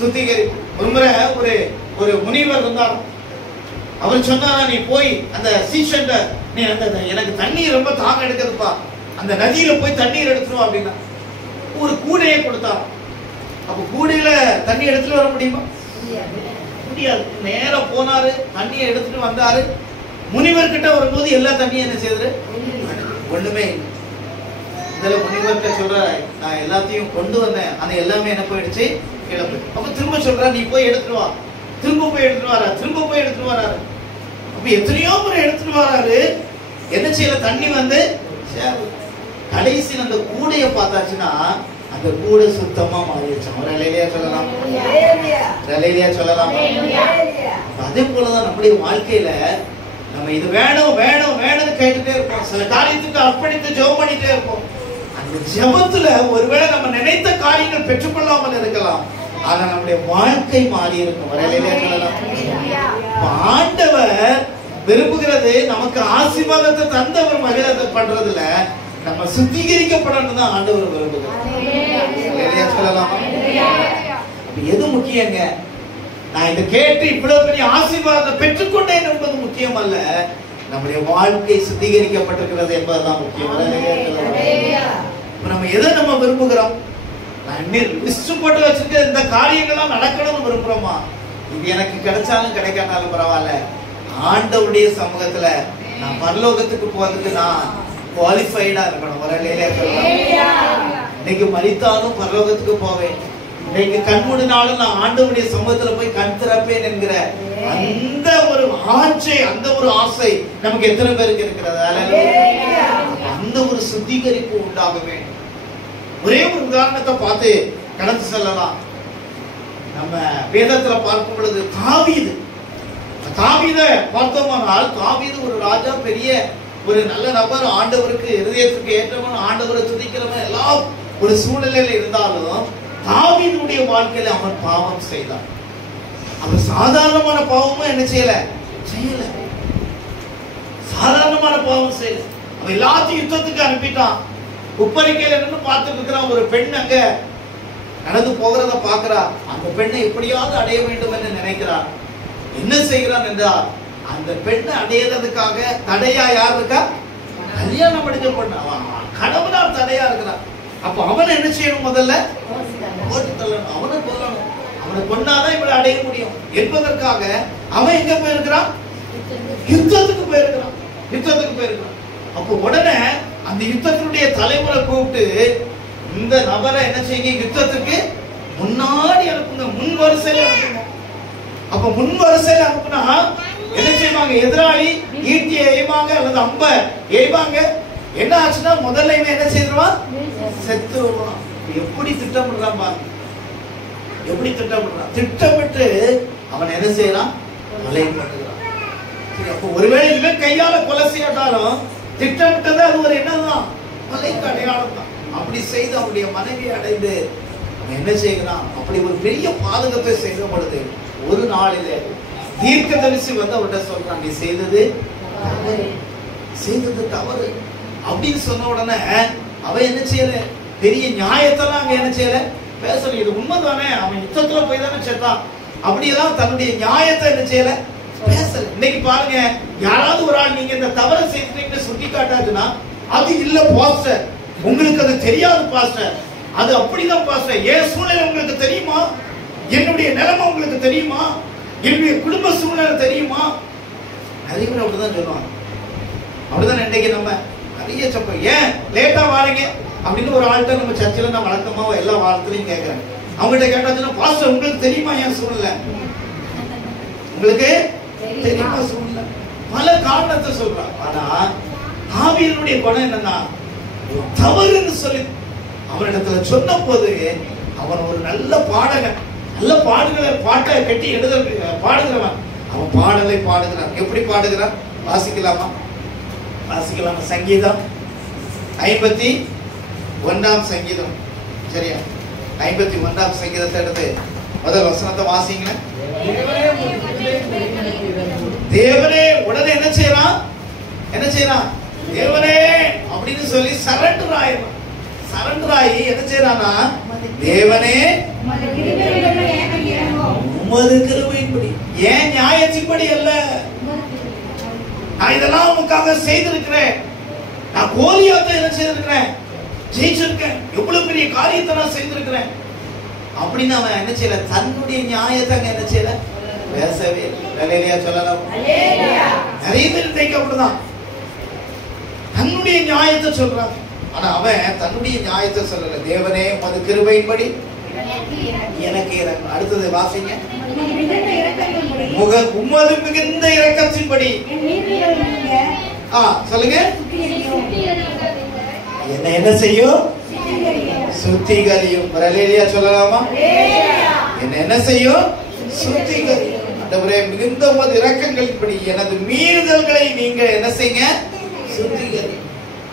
சுத்திகரிப்பு. ஒரு முறை ஒரு முனிவர் இருந்தார். அவர் சொன்னாரா, நீ போய் அந்த சீசன்ட நீ அந்த எனக்கு தண்ணீர் ரொம்ப தாகம் எடுக்குதுப்பா, அந்த நதியில போய் தண்ணீர் எடுத்துரும் அப்படின்னா ஒரு கூடையை கொடுத்தார். அப்ப கூடையில தண்ணி எடுத்துட்டு வர முடியுமா? முடியாது. நேரா போனாரு, தண்ணியை எடுத்துட்டு வந்தாரு. முனிவர் கிட்ட வரும்போது எல்லா தண்ணியும் என்ன செய்யுது? ஒண்ணுமே இல்லை. இதுல முனிவர்கிட்ட சொல்றாரு, நான் எல்லாத்தையும் கொண்டு வந்தேன், ஆனா எல்லாமே என்ன போயிடுச்சு? கிளம்பு. அப்ப திரும்ப சொல்றா, நீ போய் எடுத்துட்டு வா. திரும்ப போய் எடுத்துட்டு வராரு, திரும்ப போய் எடுத்துட்டு வராரு. அப்ப எத்தனையோ முறை எடுத்துட்டு வராரு, என்ன செய்யல? தண்ணி வந்து கடைசியில் அந்த கூடைய பார்த்தாச்சுன்னா அந்த கூடை சுத்தமா மாறிடுச்சு. ரலேலியா சொல்லலாம். ரலேலியா சொல்லலாம். அதே போலதான் நம்முடைய வாழ்க்கையில நம்ம இது வேணும் வேணும் வேணும்னு கேட்டுட்டே இருப்போம். சில காரியத்துக்கு அர்ப்பணித்து ஜெபம் பண்ணிட்டே இருப்போம். அந்த ஜெபத்துல ஒருவேளை நம்ம நினைத்த காரியங்கள் பெற்றுக்கொள்ளாமல் இருக்கலாம், ஆனா நம்முடைய வாழ்க்கை மாறி இருக்கும். ரலேலியா சொல்லலாம். ஆண்டவர் விரும்புகிறது நமக்கு ஆசீர்வாதத்தை தந்தவர் மகிழ்ச்சி பண்றதுல நம்ம சுத்திகரிக்கப்படணும் தான் ஆண்டவர் விரும்புகிறார். சொல்லலாமா? எது முக்கியங்க? நான் இதை கேட்டு இவ்வளவு பெரிய ஆசீர்வாதத்தை பெற்றுக்கொண்டேன் என்பது முக்கியம் அல்ல, நம்முடைய வாழ்க்கை சுத்திகரிக்கப்பட்டிருக்கிறது என்பதுதான் முக்கியம். நம்ம எதை நம்ம விரும்புகிறோம்? நான் லிஸ்ட் போட்டு வச்சிருக்க இந்த காரியங்கள்லாம் நடக்கணும்னு விரும்புறோமா? இது எனக்கு கிடைச்சாலும் கிடைக்காட்டாலும் பரவாயில்ல, ஆண்டவருடைய சமூகத்துல நான் பரலோகத்துக்கு போறதுக்கு நான் குவாலிஃபைடா இருக்கணும். இன்னைக்கு மரித்தாலும் பரலோகத்துக்கு போவேன், இன்னைக்கு கண்மூடினாலும் நான் ஆண்டவருடைய சமூகத்துல போய் கண் திறப்பேன் என்கிற அந்த ஒரு ஆசை, அந்த ஒரு ஆசை நமக்கு எத்தனை பேருக்கு இருக்கிறது? அந்த ஒரு சுத்திகரிப்பு உண்டாக வேண்டும். ஒரே ஒரு உதாரணத்தை பார்த்து கடந்து செல்லலாம். நம்ம வேதத்துல பார்க்கும் பொழுது தாவீத பார்த்தோமானால், தாவீது ஒரு ராஜா, பெரிய ஒரு நல்ல நபர், ஆண்டவருக்கு இருதயத்துக்கு ஏற்றவன், ஆண்டவரை துதிக்கிறவன், எல்லாம் ஒரு சூழ்நிலையில இருந்தாலும் தாவீதுடைய வாழ்க்கையில அவன் பாவம் செய்தான். அவன் சாதாரணமான பாவமும் என்ன செய்யல? சாதாரணமான பாவம் செய்யல. அவன் எல்லாத்தையும் யுத்தத்துக்கு அனுப்பிட்டான். உப்பரிக்கையில நின்று பார்த்துட்டு இருக்கிறான். ஒரு பெண் அங்க நடந்து போகிறத பாக்குறா. அந்த பெண்ணை எப்படியாவது அடைய வேண்டும் என்று நினைக்கிறான். என்ன செய்கிறான் என்றால், அந்த பெண்ணை அடையிறதுக்காக தடையா யார் இருக்கா? கல்யாணம் படிக்க பொண்ணு. கணவனால் தடையா இருக்கிறான். அப்ப அவன் என்ன செய்யணும்? முதல்ல போட்டு தள்ளணும், அவனை கொல்லணும். அவனை கொண்டாதான் இவளை அடைய முடியும் என்பதற்காக அவன் எங்க போயிருக்கிறான்? யுத்தத்துக்கு போயிருக்கிறான். அப்போ உடனே அந்த யுத்தத்தினுடைய தலைவரை கூப்பிட்டு, இந்த நபரை என்ன செய்யுங்க, யுத்தத்துக்கு முன்னாடி அனுப்புங்க, முன் வரிசையில அனுப்புங்க. அப்ப முன் வரிசையில அனுப்புனா என்ன செய்வாங்க? எதிராளி ஈட்டியை எய்வாங்க அல்லது அம்ப எய்வாங்க. என்ன ஆச்சுன்னா முதல்ல இவன் என்ன செய்வான்? செத்து விடுவான். எப்படி திட்டமிடுறான் பாருங்க, எப்படி திட்டமிடுறான். திட்டமிட்டு அவன் என்ன செய்யறான்? கொலை பண்ணுகிறான். அப்ப ஒருவேளை இவன் கையால கொலை செய்யாட்டாலும் திட்டமிட்டது அது ஒரு என்னதான்? கொலைக்கு அடையாளம் தான். அப்படி செய்து அவனுடைய மனைவி அடைந்து அவன் என்ன செய்கிறான்? அப்படி ஒரு பெரிய பாதகத்தை செய்த பொழுது ஒரு நாளிலே தீர்க்கதரிசி வந்து அவர்கிட்ட சொல்றான், நீ செய்தது தவறு அப்படின்னு சொன்ன உடனே அவன் என்ன செய்யல? பெரிய நியாயத்தெல்லாம் அங்க என்ன செய்யல? பேசல. இது உண்மைதானே, அவன் யுத்தத்துல போய் தானே செத்தான். அப்படியெல்லாம் தன்னுடைய நியாயத்தை என்ன செய்யல? பேசல. இன்னைக்கு பாருங்க, யாராவது ஒரு ஆள் நீங்க இந்த தவறை செய்தீங்கன்னு சுட்டி காட்டாதுன்னா, அது இல்ல பாஸ்டர், உங்களுக்கு அது தெரியாது பாஸ்டர், அது அப்படிதான் பாஸ்டர், என் சூழ்நிலை உங்களுக்கு தெரியுமா, என்னுடைய நிலைமை உங்களுக்கு தெரியுமா, என்னுடைய குடும்ப சூழ்நிலை தெரியுமா? நிறைய பேர் அப்படிதான் சொல்லுவாங்க. அப்படிதான் இன்னைக்கு நம்ம நிறைய சொல்றோம். ஏன் லேட்டா வாரீங்க அப்படின்னு ஒரு ஆள்கிட்ட நம்ம சர்ச்சில் நான் வழக்கமா எல்லா வாரத்திலையும் கேட்கிறேன். அவங்ககிட்ட கேட்டாச்சுன்னா, பாஸ்டர் உங்களுக்கு தெரியுமா என் சூழ்நிலை? உங்களுக்கு தெரியுமா சூழ்நிலை? பல காரணத்தை சொல்றான். ஆனா ஆவியனுடைய குணம் என்னன்னா, தவறுன்னு சொல்லி அவரிடத்துல சொன்ன போது அவன் ஒரு நல்ல பாடகன், நல்ல பாட்டை கட்டி பாடுகிறவன். அவன் பாடலை பாடுகிறான். எப்படி பாடுகிறான்? வாசிக்கலாமா? சங்கீதம் 51 சங்கீதம். சரியா? 51 சங்கீதத்தை எடுத்து முதல் வசனத்தை வாசிங்க. தேவனே உடனே என்ன செய்யறான்? தேவனே அப்படின்னு சொல்லி சரண்டர் ஆயிடும். சரண்டர் ஆகி என்ன செய்யறானா, தேவனே உமது கிருபையின்படி, ஏன் நியாயத்தின்படி அல்ல, நான் இதெல்லாம் உங்களுக்காக செய்திருக்கிறேன். நான் கோலியாத்தை என்ன செய்திருக்கிறேன்? ஜெயிச்சிருக்கேன். எவ்வளவு பெரிய காரியத்தை நான் செய்திருக்கிறேன் அப்படின்னு அவன் என்ன செய்யல? தன்னுடைய நியாயத்தை அங்க என்ன செய்யல? பேசவே இல்லை. சொல்லலாம். நிறைய பேர் தைக்க அப்படிதான் தன்னுடைய நியாயத்தை சொல்றாங்க. ஆனா அவன் தன்னுடைய நியாயத்தை சொல்லல. தேவனே உமது கிருபையின்படி எனக்கு இறங்கும். அடுத்தது வாசிங்க. உமது மிகுந்த இரக்கத்தின்படி சொல்லுங்க. என்ன செய்யும்? சுத்திகரியும். சொல்லலாமா? என்ன செய்யும்? சுத்திகரியும். ஆண்டவரே, மிகுந்த உமது இரக்கங்களின்படி எனது மீறுதல்களை நீங்க என்ன செய்யுங்க? சுத்திகரி.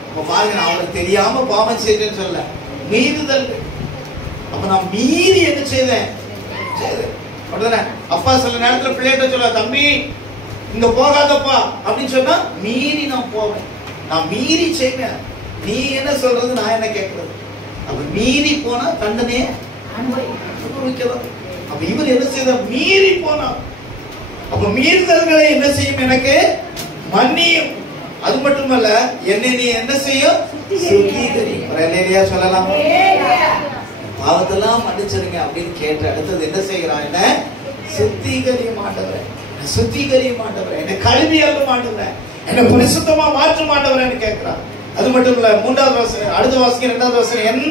அப்ப பாருங்க, நான் அவனுக்கு தெரியாம பாவம் செய்தேன்னு சொல்ல, மீறுதல். அப்ப நான் மீறி என்ன செய்தேன்? அப்படிதானே? அப்பா சில நேரத்துல பிள்ளைகிட்ட சொல்ல, தம்பி இங்க போகாதப்பா அப்படின்னு சொன்னா மீறி நான் போவேன். நான் மீறி செய்வேன். நீ என்ன சொல்றது, நான் என்ன கேட்கறது? அப்ப மீறி போனா தண்டனையே அனுபவிக்கலாம். அப்ப இவர் என்ன செய்தார்? மீறி போனார். அப்ப மீறுதல்களை என்ன செய்யும்? எனக்கு மன்னியும். அது மட்டுமல்ல, என்னை நீ என்ன செய்யும்? சுத்திகரி. சொல்லலாம். பாவத்தெல்லாம் மன்னிச்சிருங்க அப்படின்னு கேட்டு அடுத்தது என்ன செய்யறான்? என்ன சுத்திகரிய மாட்டவரே, சுத்திகரிய மாட்டவரே, என்னை கழுவி அள்ள மாட்டவரே, என்னை பரிசுத்தமா மாற்ற மாட்டவரேன்னு கேட்கிறான். அது மட்டும் இல்ல, 3வது வசனம், அடுத்த வாசிக்க 2வது வசனம், என்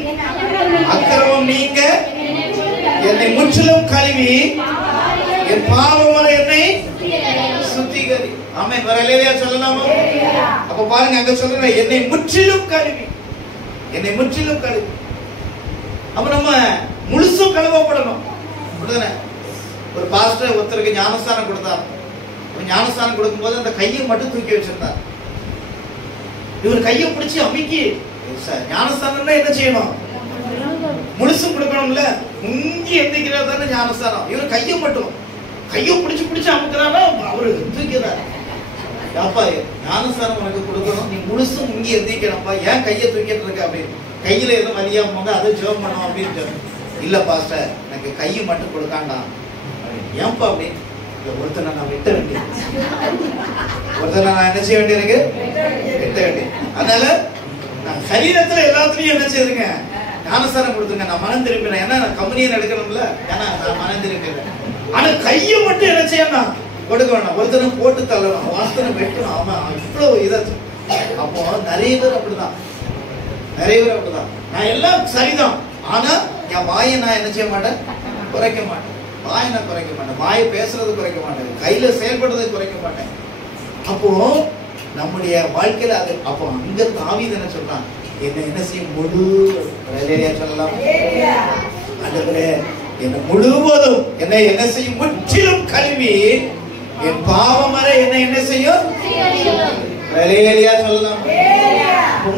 அக்கிரமம் நீங்க என்னை முற்றிலும் கழுவி என் பாவம் வரை என்னை சுத்திகரி. ஆமென். வரலையா? சொல்லலாமா? அப்ப பாருங்க, அங்க சொல்ற என்னை முற்றிலும் கழுவி, என்னை முற்றிலும் கழுவி. அப்ப நம்ம முழுசும் கழுவப்படணும். ஒரு பாஸ்டர் ஒருத்தருக்கு ஞானஸ்தானம் கொடுத்தார். ஞானஸ்தானம் கொடுக்கும் போது அந்த கையை மட்டும் தூக்கி வச்சிருந்தார். இவர் கையை பிடிச்சி அமுக்கி, ஞானஸ்தானம்னா என்ன செய்யணும்? முழுசும் கொடுக்கணும்ல. முங்கி எந்திக்கிறது தானே ஞானஸ்தானம். இவர் கையை மட்டும் கையை பிடிச்சு அமுக்கிறாரா, அவரு தூக்கிறார். அப்பா, ஞானஸ்தானம் உனக்கு கொடுக்கணும், நீ முழுசும் முங்கி எந்திக்கணும்ப்பா, ஏன் கையை தூக்கிட்டு இருக்க அப்படின்னு. கையில எதுவும் வலியாம போங்க, அதை ஜெபம் பண்ணும் அப்படின்னு. இல்ல பாஸ்டர், எனக்கு கையை மட்டும் கொடுக்காண்டா. ஏன்பா அப்படின்னு. ஒருத்தனை நான் வெட்ட வேண்டியது, ஒருத்தனை நான் என்ன செய்ய வேண்டியிருக்கு? வெட்ட வேண்டியது. அதனால நான் சரீரத்துல எல்லாத்துலயும் என்ன செய்யுங்க? ஞானஸ்தானம் கொடுத்துங்க. நான் மனம் திரும்பினேன். ஏன்னா நான் கம்பெனியை எடுக்கணும்ல. ஏன்னா நான் மனம் திரும்பினேன். ஆனா கையை மட்டும் என்ன செய்யணும்? கொடுக்க வேண்டாம். ஒருத்தனை போட்டு தள்ளணும், வாசனை வெட்டணும். ஆமா, இவ்வளவு இதாச்சு. அப்போ நிறைய பேர் அப்படிதான், நான் எல்லாம் சரிதான். ஆனா என் வாயை நான் என்ன செய்ய மாட்டேன்? குறைக்க மாட்டேன். வாயை நான் குறைக்க மாட்டேன். வாயை பேசுறது குறைக்க மாட்டேன். கையில செயல்படுறதை குறைக்க மாட்டேன். அப்போ நம்முடைய வாழ்க்கையில அது. அப்போ அங்க தாவீது என்ன சொல்றான்? என்ன செய்ய முழு சொல்லலாம். ஆண்டவரே, என்ன முழுவதும் என்ன செய்யும்? முற்றிலும் கழுவி என் பாவம் வரை என்ன செய்யும்? சொல்லலாம்.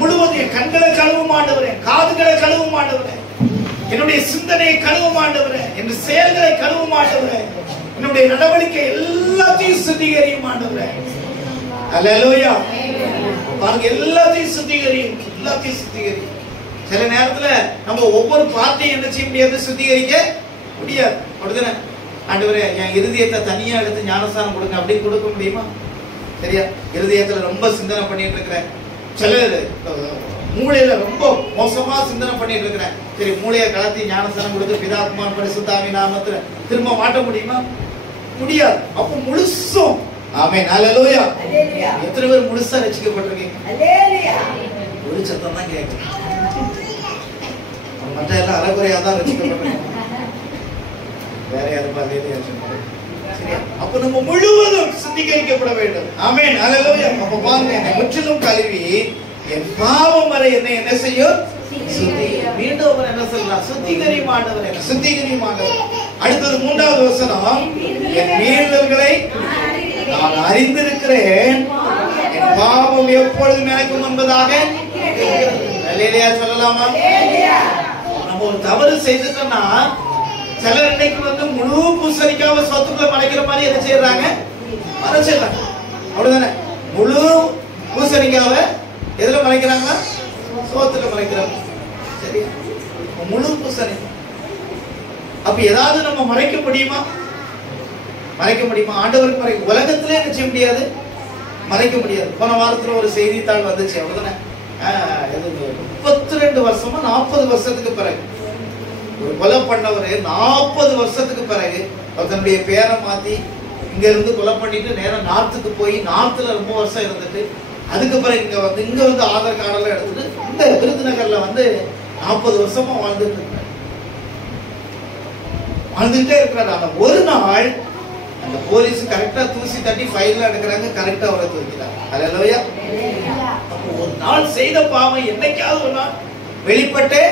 முழுவதும் என் கண்களை கழுவ மாட்டவரே, காதுகளை கழுவ மாட்டவரே, என்னுடைய சிந்தனையை கழுவ மாட்டவரே, என் செயல்களை கழுவ மாட்டவரே, என்னுடைய நடவடிக்கை எல்லாத்தையும் சுத்திகரிய மாட்டவரே. அல்லேலூயா. பாருங்க, எல்லாத்தையும் சுத்திகரியும், எல்லாத்தையும் சுத்திகரியும். சில நேரத்துல நம்ம ஒவ்வொரு பார்ட்டையும் என்ன செய்ய முடியாது? சுத்திகரிக்க முடியாது. அப்படிதானே? ஆண்டவரே, என் இருதயத்தை தனியா எடுத்து ஞானஸ்தானம் கொடுங்க அப்படின்னு கொடுக்க முடியுமா? சரியா? இருதயத்துல ரொம்ப சிந்தனை பண்ணிட்டு இருக்கிறேன். சிலர் மூளையில ரொம்ப மோசமா சிந்தனை பண்ணிட்டு இருக்கிறேன். சரி, மூளையை கலத்தி ஞானஸ்தானம் கொடுத்து பிதாத்மான் பரிசுத்தாவி நாமத்துல திரும்ப மாட்ட முடியுமா? முடியாது. அப்ப முழுசும் ஆமென் ஹalleluya. எத்தனை பேர் முழுசா ரட்சிக்கப்பட்டிருக்கீங்க? ஒரு சத்தம் தான் கேட்குது. மற்ற எல்லாம் அரைகுறையா தான் ரட்சிக்கப்பட்டிருக்கீங்க. வேற யாரும் ஹalleluya சொல்லுங்க. சரியா? அப்ப நம்ம முழுவதும் சுத்திகரிக்கப்பட வேண்டும். ஆமென் ஹalleluya. அப்ப பாருங்க, முற்றிலும் கழுவி என் பாவம் வரை என்ன செய்யும்? மீண்டும் அவர் என்ன சொல்றார்? சுத்திகரியும் ஆண்டவர், என்ன சுத்திகரியும் ஆண்டவர். அடுத்தது 3வது வசனம், என் மீறுதல்களை நான் அறிந்திருக்கிறேன், என் பாவம் எப்பொழுதும் எனக்கு முன்பதாக அல்லேலூயா சொல்லலாமா? நம்ம ஒரு தவறு செய்துட்டோம்னா சிலர் இன்னைக்கு வந்து முழு பூசணிக்காவ சோத்துக்குள்ள மறைக்கிற மாதிரி என்ன செய்யறாங்க? மறைச்சிடறாங்க. அவ்வளவுதானே? முழு பூசணிக்காவ எதுல மறைக்கிறாங்களா? சோத்துல மறைக்கிறாங்க. சரி, முழு பூசணி. அப்ப ஏதாவது நம்ம மறைக்க முடியுமா? மறைக்க முடியுமா? ஆண்டவருக்கு மறைக்க உலகத்திலே என்ன செய்ய முடியாது? மறைக்க முடியாது. போன வாரத்துல ஒரு செய்தித்தாள் வந்துச்சு, அவ்வளவுதானே? 32 வருஷமா 40 வருஷத்துக்கு பிறகு ஒரு கொலை பண்ணவர் 40 வருஷத்துக்கு பிறகு தன்னுடைய பேரை மாத்தி இங்க இருந்து கொலை பண்ணிட்டு நேரம் நார்த்துக்கு போய் நார்த்துல ரொம்ப வருஷம் இருந்துட்டு அதுக்கு பிறகு இங்க வந்து ஆதார் கார்டெல்லாம் எடுத்துட்டு இந்த விருதுநகர்ல வந்து 40 வருஷமா வாழ்ந்துட்டே இருக்கிறார். ஆனா ஒரு நாள் அந்த போலீஸ் கரெக்டா தூசி தட்டி ஃபைல்ல எடுக்கிறாங்க, கரெக்டா அவரை தூக்கிட்டாங்க. ஹalleluya. அப்ப ஒரு நாள் செய்த பாவம் என்னைக்காவது ஒரு நாள் வெளிப்பட்டே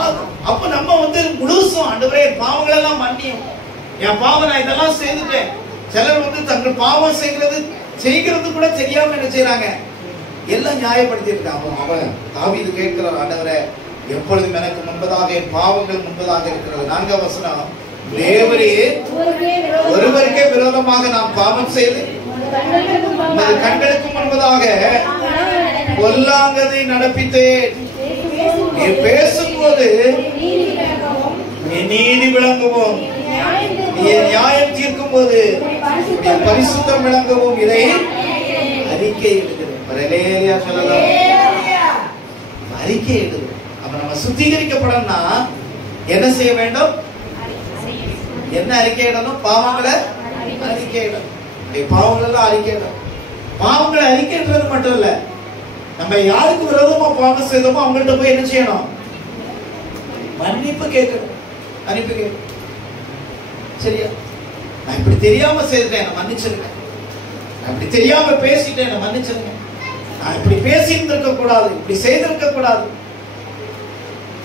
ஆகும். அப்ப நம்ம வந்து முழுசும் ஆண்டவரே பாவங்கள் எல்லாம் மன்னியும், என் பாவம் நான் இதெல்லாம் செய்துட்டேன். சிலர் வந்து தங்கள் பாவம் செய்கிறது கூட தெரியாம என்ன செய்யறாங்க? எல்லாம் நியாயப்படுத்தி இருக்காங்க. அவன் தாவீது கேட்கிறார், ஆண்டவரே எப்பொழுதும் எனக்கு முன்பதாக என் பாவங்கள் முன்பதாக இருக்கிறது. 4வது வசனம், தேவரே ஒருவருக்கே விரோதமாக நான் பாவம் செய்து உமது கண்களுக்கு முன்பதாக பொல்லாங்கதை நடப்பித்தேன். நீ பேசும்போது நீ நீதி விளங்கவும், நீ நியாயம் தீர்க்கும் போது பரிசுத்தம் விளங்கவும் இதை அறிக்கை எழுதுகிறேன். சொல்லலாம், அறிக்கை எழுதுகிறேன். அப்ப நம்ம சுத்திகரிக்கப்படணும்னா என்ன செய்ய வேண்டும்? என்ன அறிக்கை இடணும்? பாவங்களை அறிக்கை இடணும். பாவங்கள் எல்லாம் அறிக்கை இடணும். பாவங்களை அறிக்கைன்றது மட்டும் இல்ல, நம்ம யாருக்கு விரோதமா பாவம் செய்தோமோ அவங்கள்ட்ட போய் என்ன செய்யணும்? மன்னிப்பு கேட்கணும். மன்னிப்பு கேட்கணும். சரியா? நான் இப்படி தெரியாம செய்துட்டேன், நான் மன்னிச்சிருக்கேன். நான் இப்படி தெரியாம பேசிட்டேன், நான் மன்னிச்சிருக்கேன். நான் இப்படி பேசியிருந்திருக்க கூடாது, இப்படி செய்திருக்க கூடாது.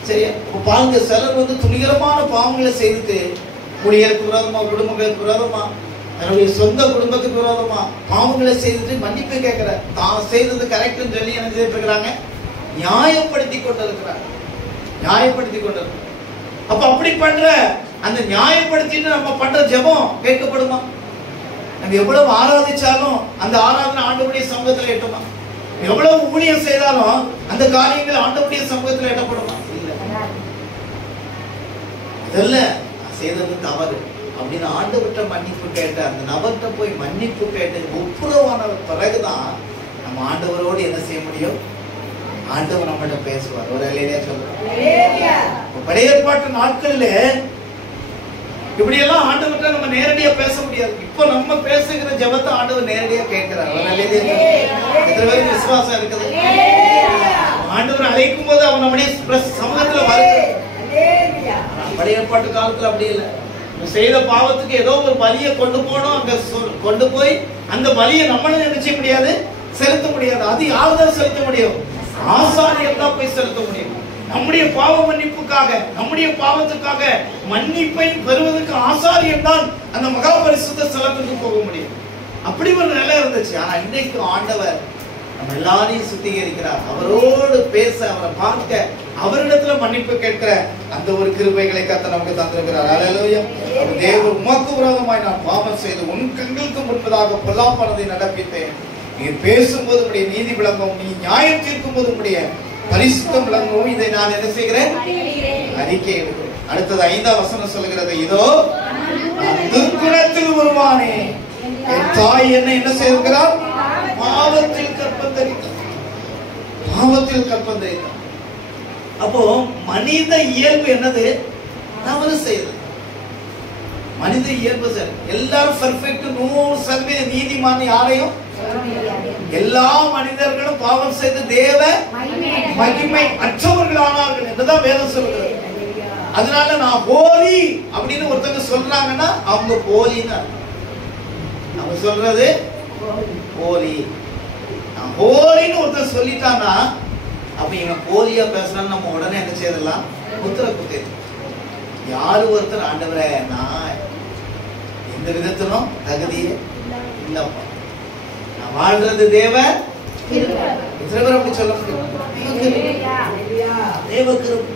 சரியா? பாருங்க, சிலர் வந்து துணிகரமான பாவங்களை செய்துட்டு ஊழியருக்கு விரோதமா, குடும்பங்களுக்கு விரோதமா, தன்னுடைய சொந்த குடும்பத்துக்கு விரோதமா பாவங்களை செய்துட்டு மன்னிப்பு கேட்கிற, தான் செய்தது கரெக்ட்னு சொல்லி என்ன செய்துட்டு இருக்கிறாங்க? நியாயப்படுத்தி கொண்டிருக்கிறாங்க. நியாயப்படுத்தி கொண்டிருக்கிறாங்க. அப்ப அப்படி பண்ற அந்த நியாயப்படுத்திட்டு நம்ம பண்ற ஜெபம் கேட்கப்படுமா? நம்ம எவ்வளவு ஆராதிச்சாலும் அந்த ஆராதனை ஆண்டவருடைய சமூகத்துல எட்டுமா? எவ்வளவு ஊழியம் செய்தாலும் அந்த காரியங்கள் ஆண்டவருடைய சமூகத்துல எட்டப்படுமா? இல்ல. இதெல்லாம் செய்தது தவறு அப்படின்னு ஆண்டவர்கிட்ட மன்னிப்பு கேட்ட அந்த நபர்கிட்ட போய் மன்னிப்பு கேட்டு ஒப்புரவான பிறகுதான் நம்ம ஆண்டவரோடு என்ன செய்ய முடியும்? ஆண்டவர் நம்மகிட்ட பேசுவார். ஒரு அல்லேலூயா சொல்லுங்க. பழைய ஏற்பாட்டு நாட்கள்ல இப்படி எல்லாம் ஆண்டவர்கிட்ட நம்ம நேரடியா பேச முடியாது. இப்ப நம்ம பேசுகிற ஜெபத்தை ஆண்டவர் நேரடியா கேட்கிறார். ஒரு அல்லேலூயா. எத்தனை பேருக்கு விசுவாசம் இருக்குது? ஆண்டவர் அழைக்கும் போது அவன் நம்முடைய சமூகத்துல வருகிறார். பழைய ஏற்பாட்டு காலத்துல அப்படி இல்லை. செய்த பாவத்துக்கு ஏதோ ஒரு பலியை கொண்டு போனோம், அங்க கொண்டு போய் அந்த பலியை நம்மளால என்ன செய்ய முடியாது? செலுத்த முடியாது. அது யாருதான் செலுத்த முடியும்? ஆசாரியர் தான் போய் செலுத்த முடியும். நம்முடைய பாவ மன்னிப்புக்காக, நம்முடைய பாவத்துக்காக மன்னிப்பை பெறுவதற்கு ஆசாரியர் தான் அந்த மகா பரிசுத்த ஸ்தலத்துக்கு போக முடியும். அப்படி ஒரு நிலை இருந்துச்சு. ஆனா இன்னைக்கு ஆண்டவர் நம்ம எல்லாரையும் சுத்திகரிக்கிறார். அவரோடு பேச, அவரை பார்க்க, அவரிடத்துல மன்னிப்பு கேட்கிற அந்த ஒரு கிருபைகளை கர்த்தர் நமக்கு தந்திருக்கிறார். அல்லேலூயா. தேவன் உமக்கு விரோதமாய் நான் பாவம் செய்து உன் கண்களுக்கு முன்பதாக பொல்லாப்பானதை நடப்பித்தேன். நீ பேசும்போது உடைய நீதி விளங்கவும், நீ நியாயம் தீர்க்கும் போது உடைய பரிசுத்தம் விளங்கவும் இதை நான் என்ன செய்கிறேன்? அறிக்கை எடுக்கிறேன். அடுத்தது 5ஆம் வசனம் சொல்லுகிறது, இதோ துர்க்குணத்தில் உருவானே, என் தாய் என்ன செய்திருக்கிறார்? பாவத்தில் கற்பம் தரித்தார். பாவத்தில் கற்பம் தரித்தார். அப்போ மனித இயல்பு என்னது? தவறு செய்யுது. மனித இயல்பு சார். எல்லாரும் பெர்ஃபெக்ட் 100% நீதிமான் யாரையும், எல்லா மனிதர்களும் பாவம் செய்து தேவ மகிமை அற்றவர்களானார்கள் என்றுதான் வேதம் சொல்கிறது. அதனால நான் ஹோலி அப்படின்னு ஒருத்தங்க சொல்றாங்கன்னா அவங்க ஹோலின்னு அவங்க சொல்றது ஹோலி. நான் ஹோலின்னு ஒருத்தர் சொல்லிட்டானா அப்ப இவன் ஹோலியா பேசுறான்னு நம்ம உடனே என்ன செய்யலாம், முத்திர குத்திடு. யாரு ஒருத்தர் ஆண்டவரே நான் எந்த விதத்திலும் தகுதியே இல்லப்பா, நான் வாழ்றது தேவ கிருபை அப்படி சொல்ல முடியும். தேவ கிருபை,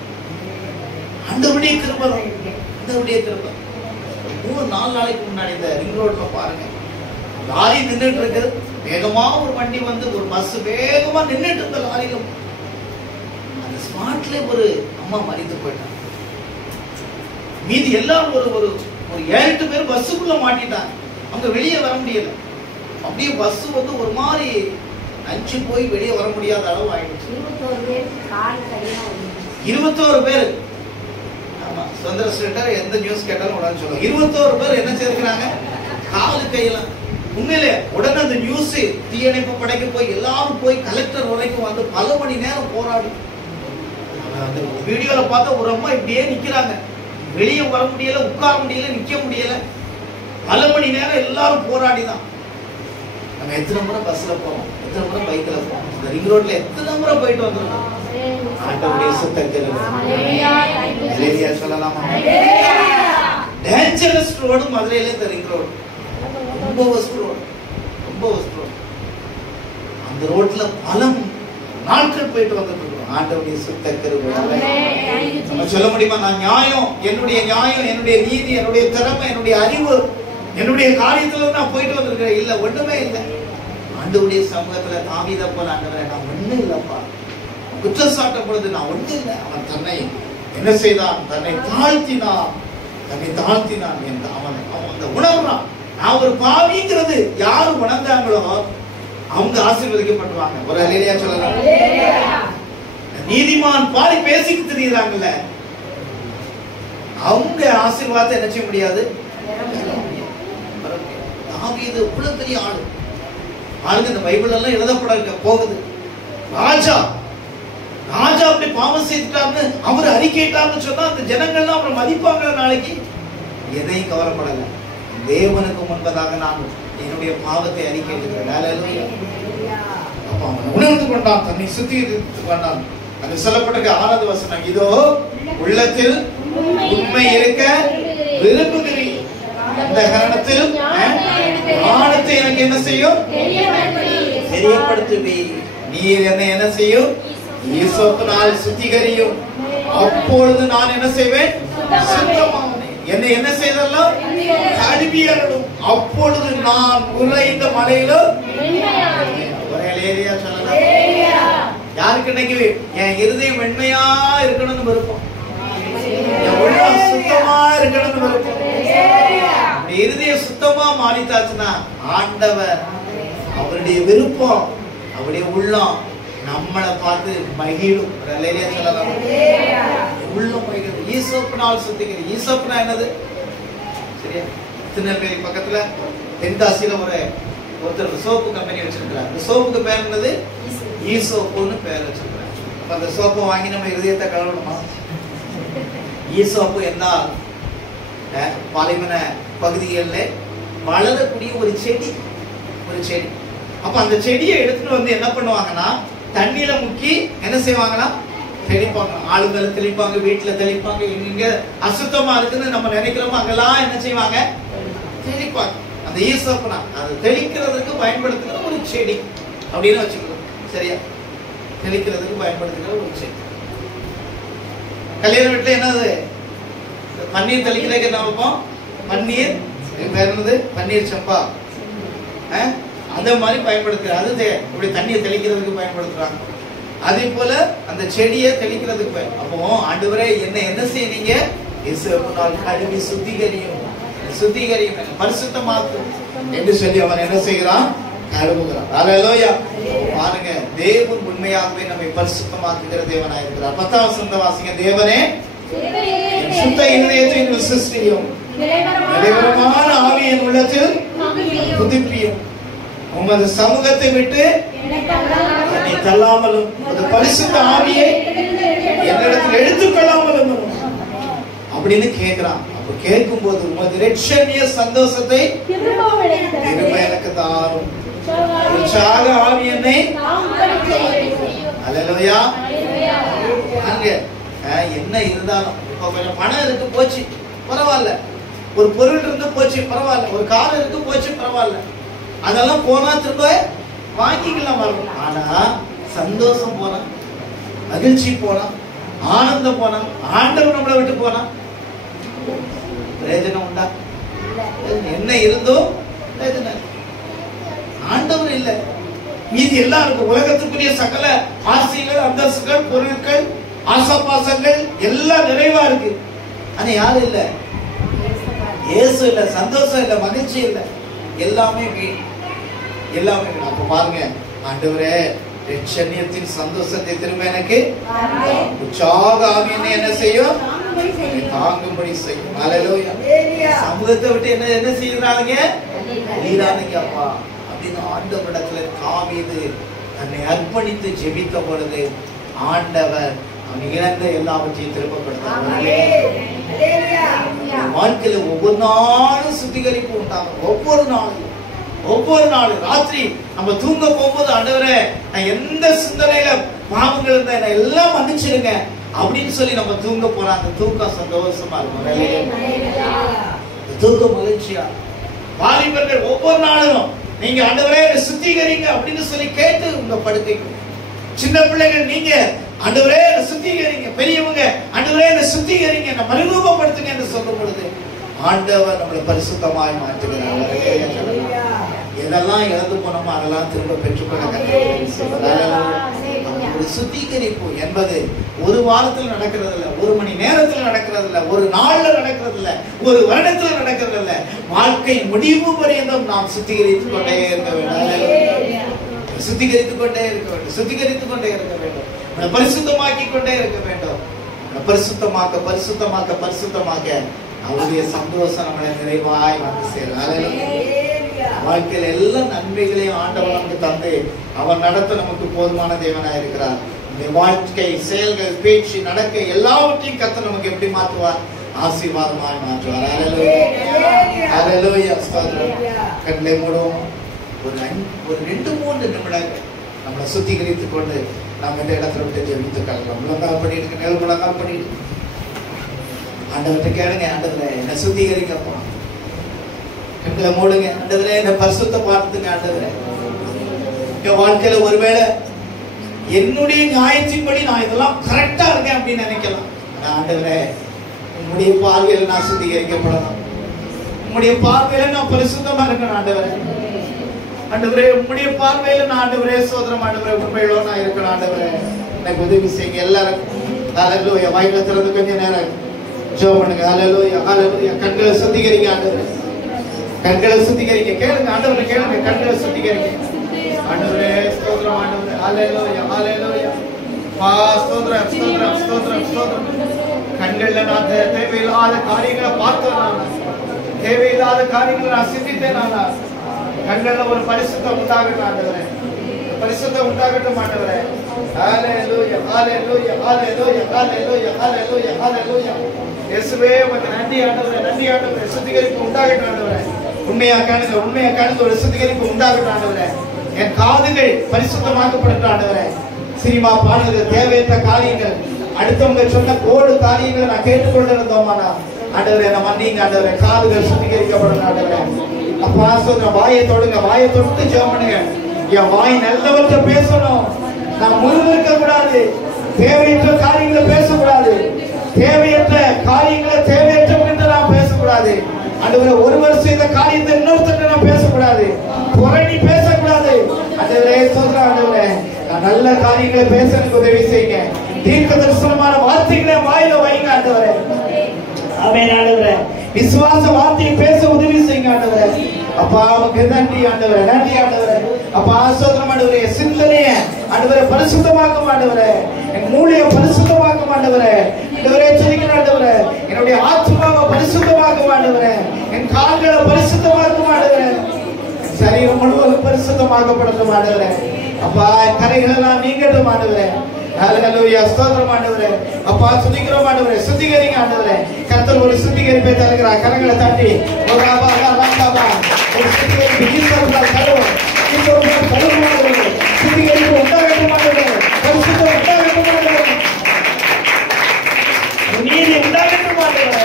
ஆண்டவருடைய கிருபை, ஆண்டவருடைய கிருபை. 3-4 நாளைக்கு முன்னாடி இந்த ரிங் ரோட்ல பாருங்க, லாரி நின்றுட்டு இருக்கு. வேகமா ஒரு வண்டி வந்து, ஒரு பஸ் வேகமா நின்றுட்டு இருந்த லாரியில அந்த ஸ்பாட்ல ஒரு அம்மா மரித்து போயிட்டாங்க. மீதி எல்லாரும் ஒரு ஒரு 7-8 பேர் பஸ்ஸுக்குள்ள மாட்டிட்டாங்க. அவங்க வெளியே வர முடியல. அப்படியே பஸ் வந்து ஒரு மாதிரி நஞ்சு போய் வெளியே வர முடியாத அளவு ஆயிடுச்சு. 21 பேர். ஆமா, சுதந்திர ஸ்டேட்டர் எந்த நியூஸ் கேட்டாலும் உடனே சொல்லுவாங்க 21 பேர் என்ன செய்திருக்கிறாங்க, காலு கையெல்லாம். உண்மையிலே உடனே அந்த நியூஸ் தீயணைப்பு படைக்கு போய் எல்லாரும் போய் கலெக்டர் வரைக்கும் வந்து பல மணி நேரம் போராடி. அந்த வீடியோல பார்த்தா ஒரு அம்மா இப்படியே நிக்கிறாங்க, வெளியே வர முடியல, உட்கார முடியல, நிக்க முடியல. பல மணி நேரம் எல்லாரும் போராடிதான். நம்ம எத்தனை முறை பஸ்ல போவோம், எத்தனை முறை பைக்ல போவோம், இந்த ரிங் ரோட்ல எத்தனை முறை போயிட்டு வந்திருக்கோம். ஆண்டவருடைய சுத்தத்தில் சொல்லலாமா? டேஞ்சரஸ் ரோடு மதுரையில இந்த ரிங் ரோடு ரொம்ப வஸ்ட் ரோடு, ரொம்ப வஸ்ட் ரோடு. அந்த ரோட்ல பல நாட்கள் போயிட்டு வந்துட்டு இருக்கோம். ஆண்டவருடைய சுத்த கிருபை. நம்ம சொல்ல முடியுமா, நான் நியாயம், என்னுடைய நியாயம், என்னுடைய நீதி, என்னுடைய திறமை, என்னுடைய அறிவு, என்னுடைய காரியத்துல நான் போயிட்டு வந்திருக்கிறேன்? இல்ல, ஒண்ணுமே இல்லை. ஆண்டவருடைய சமூகத்துல தாவீதை போல ஆண்டவரே நான் ஒண்ணு இல்லப்பா, குற்றம் சாட்டப்படுது, நான் ஒண்ணு இல்லை. அவன் தன்னை என்ன செய்தான், தன்னை தாழ்த்தினான், தன்னை தாழ்த்தினான். அவன் உணர்றான், நான் ஒரு பாவிங்கிறது யாரு உணர்ந்தாங்களோ அவங்க ஆசீர்வதிக்கப்பட்டுவாங்க. ஒரு அல்லேலூயா சொல்லலாம். நீதிமான் பாடி பேசிட்டு தெரியுறாங்கல்ல, அவங்க ஆசீர்வாதத்தை என்ன செய்ய முடியாது. தாவீது இவ்வளவு பெரிய ஆளு பாருங்க, இந்த பைபிள் எல்லாம் எழுதப்பட போகுது. ராஜா அப்படி பாவம் செய்துட்டாருன்னு அவர் அறிக்கையிட்டாருன்னு சொன்னா அந்த ஜனங்கள்லாம் அவரை மதிப்பாங்க. நாளைக்கு எதையும் கவலைப்படல, தேவனுக்கு முன்பதாக நான் என்னுடைய பாவத்தை அறிக்கையிடுகிறேன். அப்ப அவன் உணர்ந்து கொண்டான், தன்னை சுத்திகரித்துக் கொண்டான். அது சொல்லப்பட்டிருக்க 6வது வசனம், இதோ உள்ளத்தில் உண்மை இருக்க விரும்புகிறீர், அந்த காரணத்தில் ஞானத்தை எனக்கு என்ன செய்யும், தெரியப்படுத்துவி. நீர் என்னை என்ன செய்யும், ஈசோப்பினால் சுத்திகரியும், அப்பொழுது நான் என்ன செய்வேன், சுத்தமாவேன். என்னை என்ன செய்தெல்லாம் கழுவியறலும், அப்பொழுது நான் உறைந்த மலையிலும் சொல்லலாம். யாருக்கு இன்னைக்கு என் இருதயம் வெண்மையா இருக்கணும்னு விருப்பம், என் உள்ளம் சுத்தமா இருக்கணும்னு விருப்பம். இருதயம் சுத்தமா மாறித்தாச்சுன்னா ஆண்டவர் அவருடைய விருப்பம், அவருடைய உள்ளம் நம்மளை பார்த்து மகிழும். சொல்லலாம், உள்ளம் மகிழும். ஈசோப்பினால் சுத்திக்கிறது. ஈசோப்புனா என்னது சரியா? திருநெல்வேலி பக்கத்துல தென்காசியில ஒருத்தர் சோப்பு கம்பெனி வச்சிருக்கிறார். அந்த சோப்புக்கு பேர் என்னது, ஈசோப்புன்னு பேர் வச்சிருக்கிறார். அப்ப அந்த சோப்பை வாங்கி நம்ம இருதயத்தை கழுவணுமா? ஈசோப்பு என்ன, பாலைவன பகுதிகளில் வளரக்கூடிய ஒரு செடி. அப்ப அந்த செடியை எடுத்துட்டு வந்து என்ன பண்ணுவாங்கன்னா, தண்ணியில முக்கி என்ன செய்வாங்கன்னா தெளிப்பாங்க. ஆளுங்களை தெளிப்பாங்க, வீட்டுல தெளிப்பாங்க. எங்க அசுத்தமா இருக்குன்னு நம்ம நினைக்கிறோமோ அங்கெல்லாம் என்ன செய்வாங்க, தெளிப்பாங்க. அந்த ஈசோப்புனா அது தெளிக்கிறதுக்கு பயன்படுத்துகிற ஒரு செடி அப்படின்னு வச்சுக்கணும். சரியா? தெளிக்கிறதுக்கு பயன்படுத்துகிற ஒரு செடி. கல்யாண வீட்டுல என்னது, பன்னீர் தெளிக்கிறதுக்கு என்ன வைப்போம், பன்னீர் பேர் என்னது, பன்னீர் சம்பா. அதே மாதிரி பயன்படுத்துற, அது இப்படி தண்ணியை தெளிக்கிறதுக்கு பயன்படுத்துறாங்க. அதே போல அந்த செடியை தெளிக்கிறதுக்கு. அப்போ ஆண்டவரே என்ன செய்யறீங்க, கழுவி சுத்திகரியும், பரிசுத்தமாக்கும் என்று சொல்லி அவன் என்ன செய்கிறான், கழுவுகிறான். அல்லேலூயா. பாருங்க, தேவன் உண்மையாகவே நம்மை பரிசுத்தமாக்குகிற தேவனாய் இருக்கிறார். 10வது வசனத்தை வாசிங்க. தேவனே சுத்த இருதயத்தை சிருஷ்டியும், நிலைவரமான ஆவி என் உள்ளத்தில் புதுப்பியும். உமது சமூகத்தை விட்டு என்னை தள்ளாமலும் உமது பரிசுத்த ஆவியை என்னிடத்தில் எடுத்துக்கொள்ளாமலும் அப்படின்னு கேட்கிறான். அப்ப கேட்கும் போது உமது இரட்சணிய சந்தோஷத்தை திரும்ப எனக்கு தாரும். உற்சாக ஆவி என்னை அல்லேலூயா. அங்க என்ன இருந்தாலும் இப்ப கொஞ்சம் பணம் இருக்கு போச்சு பரவாயில்ல, ஒரு பொருள் இருந்து போச்சு பரவாயில்ல, ஒரு கார் இருக்கு போச்சு பரவாயில்ல, அதெல்லாம் போனா திரும்ப வாங்கிக்கலாம் வரணும். ஆனா சந்தோஷம் போனா, மகிழ்ச்சி போனா, ஆனந்தம் போனா, ஆண்டவர் நம்மளை விட்டு போனா பிரயோஜனம் உண்டா? என்ன இருந்தோ பிரயோஜனம், ஆண்டவர் இல்லை. மீதி எல்லாம் இருக்கு. உலகத்துக்குரிய சகல ஆசைகள், அந்தஸ்துகள், பொருட்கள், ஆசாபாசங்கள் எல்லாம் நிறைவா இருக்கு. ஆனா யாரும் இல்ல, இயேசு இல்ல, சந்தோஷம் இல்ல, மகிழ்ச்சி இல்ல, எல்லாமே வீண், எல்லாமே வீண். அப்ப பாருங்க, ஆண்டவரே இரட்சணியத்தின் சந்தோஷத்தை திரும்ப எனக்கு உற்சாக ஆவியினை என்ன செய்யும்? தாங்கும்படி செய்யும். அல்லேலூயா. சமூகத்தை விட்டு என்ன செய்யறாங்க? நீரானீங்க அப்பா அப்படின்னு ஆண்டவரிடத்துல தாவீது தன்னை அர்ப்பணித்து ஜெபித்த பொழுது ஆண்டவர் அவன் இழந்த எல்லாவற்றையும் திரும்ப கொடுத்தார். வாழ்க்கையில ஒவ்வொரு நாளும் சுத்திகரிப்பு உண்டாகும். ஒவ்வொரு நாளும் ராத்திரி நம்ம தூங்க போகும்போது ஆண்டவரே நான் எந்த சிந்தனையில பாவங்கள் இருந்தா என்ன எல்லாம் மன்னிச்சிருங்க அப்படின்னு சொல்லி நம்ம தூங்க போறோம். அந்த தூக்கம் சந்தோஷமா இருக்கும், தூக்கம் மகிழ்ச்சியா. வாலிபர்கள் ஒவ்வொரு நாளும் நீங்க ஆண்டவரே சுத்திகரிங்க அப்படின்னு சொல்லி கேட்டு உங்க படுக்கைக்கு. சின்ன பிள்ளைகள் நீங்க ஆண்டவரே சுத்திகரிங்க, பெரியவங்க ஆண்டவரே சுத்திகரிங்க, என்ன மறுரூபப்படுத்துங்க என்று சொல்லும் பொழுது ஆண்டவர் நம்மளை பரிசுத்தமாய் மாற்றுகிறார். எதெல்லாம் இழந்து போனோமோ அதெல்லாம் திரும்ப பெற்றுக்கொள்ள. ஒரு சுத்திகரிப்பு என்பது ஒரு வாரத்தில் நடக்கிறது இல்ல, ஒரு மணி நேரத்தில் நடக்கிறது இல்ல, ஒரு நாள்ல நடக்கிறது இல்ல, ஒரு வருடத்தில் நடக்கிறது இல்ல. வாழ்க்கை முடிவு பரியந்தம் நாம் சுத்திகரித்துக் கொண்டே இருக்க வேண்டும், சுத்திகரித்துக் கொண்டே இருக்க வேண்டும், சுத்திகரித்துக் கொண்டே இருக்க வேண்டும், பரிசுத்தமாக்கி கொண்டே இருக்க வேண்டும். பரிசுத்தமாக்க பரிசுத்தமாக்க பரிசுத்தமாக்க அவருடைய சந்தோஷம் நம்மளை நிறைவாய் வந்து சேரும். வாழ்க்கையில எல்லா நன்மைகளையும் ஆண்டவர் நமக்கு தந்து அவர் நடத்த நமக்கு போதுமான தேவனாய் இருக்கிறார். இந்த வாழ்க்கை, செயல்கள், பேச்சு, நடக்கை எல்லாவற்றையும் கர்த்தர் நமக்கு எப்படி மாற்றுவார்? ஆசீர்வாதமாய் மாற்றுவார். அல்லேலூயா. கண்களை மூடுவோம். ஒரு 2-3 நிமிடங்கள் நம்மளை சுத்திகரித்துக் கொண்டு நம்ம இந்த இடத்துல விட்டு ஜெபித்து கலக்கலாம். முழங்கால் பண்ணிட்டு, மேல் முழங்கால் பண்ணிட்டு ஆண்டவர்கிட்ட கேளுங்க, ஆண்டவரே என்ன சுத்திகரிக்கப்பா. கண்களை மூடுங்க. ஆண்டவரே என்ன பரிசுத்த பார்த்துங்க. ஆண்டவரே என் வாழ்க்கையில ஒருவேளை என்னுடைய நியாயத்தின்படி நான் இதெல்லாம் கரெக்டா இருக்கேன் அப்படின்னு நினைக்கலாம். ஆண்டவரே உங்களுடைய பார்வையில நான் சுத்திகரிக்கப்படணும், உங்களுடைய பார்வையில நான் பரிசுத்தமா இருக்கணும். ஆண்டவரே ஆண்டவரே உங்களுடைய பார்வையில நான் ஆண்டவரே சோதரம் ஆண்டவரே உண்மையிலோ நான் இருக்கணும். ஆண்டவரே எனக்கு உதவி செய்யுங்க. எல்லாரும் அல்லேலூயா. வாய்களை திறந்து கொஞ்ச நேரம் ஜெபம் பண்ணுங்க. அல்லேலூயா, அல்லேலூயா. கண்களை சுத்திகரிங்க. ஆண்டவரே கண்களை சுத்திகரிங்க. கேளுங்க ஆண்டவரே, கேளுங்க. கண்களை சுத்திகரிங்க. ஆண்டவரே ஸ்தோத்திரம். ஆண்டவரே அல்லேலூயா, அல்லேலூயா. ஸ்தோத்திரம், ஸ்தோத்திரம், ஸ்தோத்திரம், ஸ்தோத்திரம். கண்கள்ல நான் தேவையில்லாத காரியங்களை பார்த்தேன், தேவையில்லாத காரியங்களை நான் சிந்தித்தேன். நான் கண்கள்ல ஒரு பரிசுத்தம் உண்டாகட்டும். ஆண்டவரே பரிசுத்தம் உண்டாகட்டும். ஆண்டவரே அல்லேலூயா, அல்லேலூயா, அல்லேலூயா, அல்லேலூயா, அல்லேலூயா, அல்லேலூயா. இயேசுவே உமக்கு நன்றி ஆண்டவரே, நன்றி ஆண்டவரே. சுத்திகரிப்பு உண்டாகட்டும். ஆண்டவரே உண்மையா காணுங்க, உண்மையா காணுங்க. ஒரு சுத்திகரிப்பு உண்டாகட்டும். ஆண்டவரே என் காதுகள் பரிசுத்தமாக்கப்படட்டும். ஆண்டவரே சினிமா பாடுகிற தேவையற்ற காரியங்கள், அடுத்தவங்க சொன்ன கோடு காரியங்களை நான் கேட்டுக்கொண்டிருந்தோமானா ஆண்டவரே என்ன மன்னிங்க. ஆண்டவரே காதுகள் சுத்திகரிக்கப்படணும். ஆண்டவரே அப்பா சொல்ற வாயை தொடுங்க, வாயை தொட்டு ஜெபம் பண்ணுங்க. என் வாய் நல்லவற்றை பேசணும், நான் முழுக்க கூடாது, தேவையற்ற காரியங்களை பேசக்கூடாது, தேவையற்ற காரியங்களை தேவையற்ற நான் பேசக்கூடாது. ஆண்டவரே ஒருவர் செய்த காரியத்தை இன்னொருத்தர் நான் பேசக்கூடாது, புரணி பேசக்கூடாது. ஆண்டவரே சொல்றேன், ஆண்டவரே நான் நல்ல காரியங்களை பேச எனக்கு உதவி செய்யுங்க. தீர்க்க தரிசனமான வார்த்தைகளை வாயில வைங்க. ஆண்டவரே ஆமென். ஆண்டவரே விசுவாச வார்த்தையை பேச உதவி செய்யுங்க. ஆண்டவரே அப்பா உமக்கு நன்றி. ஆண்டவரே நன்றி. ஆண்டவரே அப்பா ஆசீர்வாதம். ஆண்டவரே சிந்தனையை ஆண்டவரே பரிசுத்தமாக்கும். ஆண்டவரே என் மூளையை பரிசுத்தமாக்கும். ஆண்டவரே ஆண்டவரே துதிக்கிறேன் ஆண்டவரே. என்னுடைய ஆத்மாவை பரிசுத்தமாக்கும் ஆண்டவரே. என் கால்களை பரிசுத்தமாக்கும் ஆண்டவரே. என் சரீரம் முழுவதும் பரிசுத்தமாக்கப்படட்டும் ஆண்டவரே. அப்பா கரைகள் எல்லாம் நீங்கட்டும் ஆண்டவரே. ஹல்லேலூயா ஸ்தோத்திரம் ஆண்டவரே. அப்பா துதிக்கிறோம் ஆண்டவரே. சுத்திகரிங்க ஆண்டவரே. கர்த்தர் ஒரு சுத்திகரிப்பை தருகிறார். கரங்களை தட்டி ஒரு சுத்திகரிப்பு ஈஸ்வரனால் தருவோம். ஈஸ்வரனால் தருவோம் ஆண்டவரே. சுத்திகரிப்பு உண்டாகட்டும் ஆண்டவரே. பரிசுத்தம் உண்டாகட்டும் ஆண்டவரே. நீதி உண்டாகட்டும் ஆண்டவரே.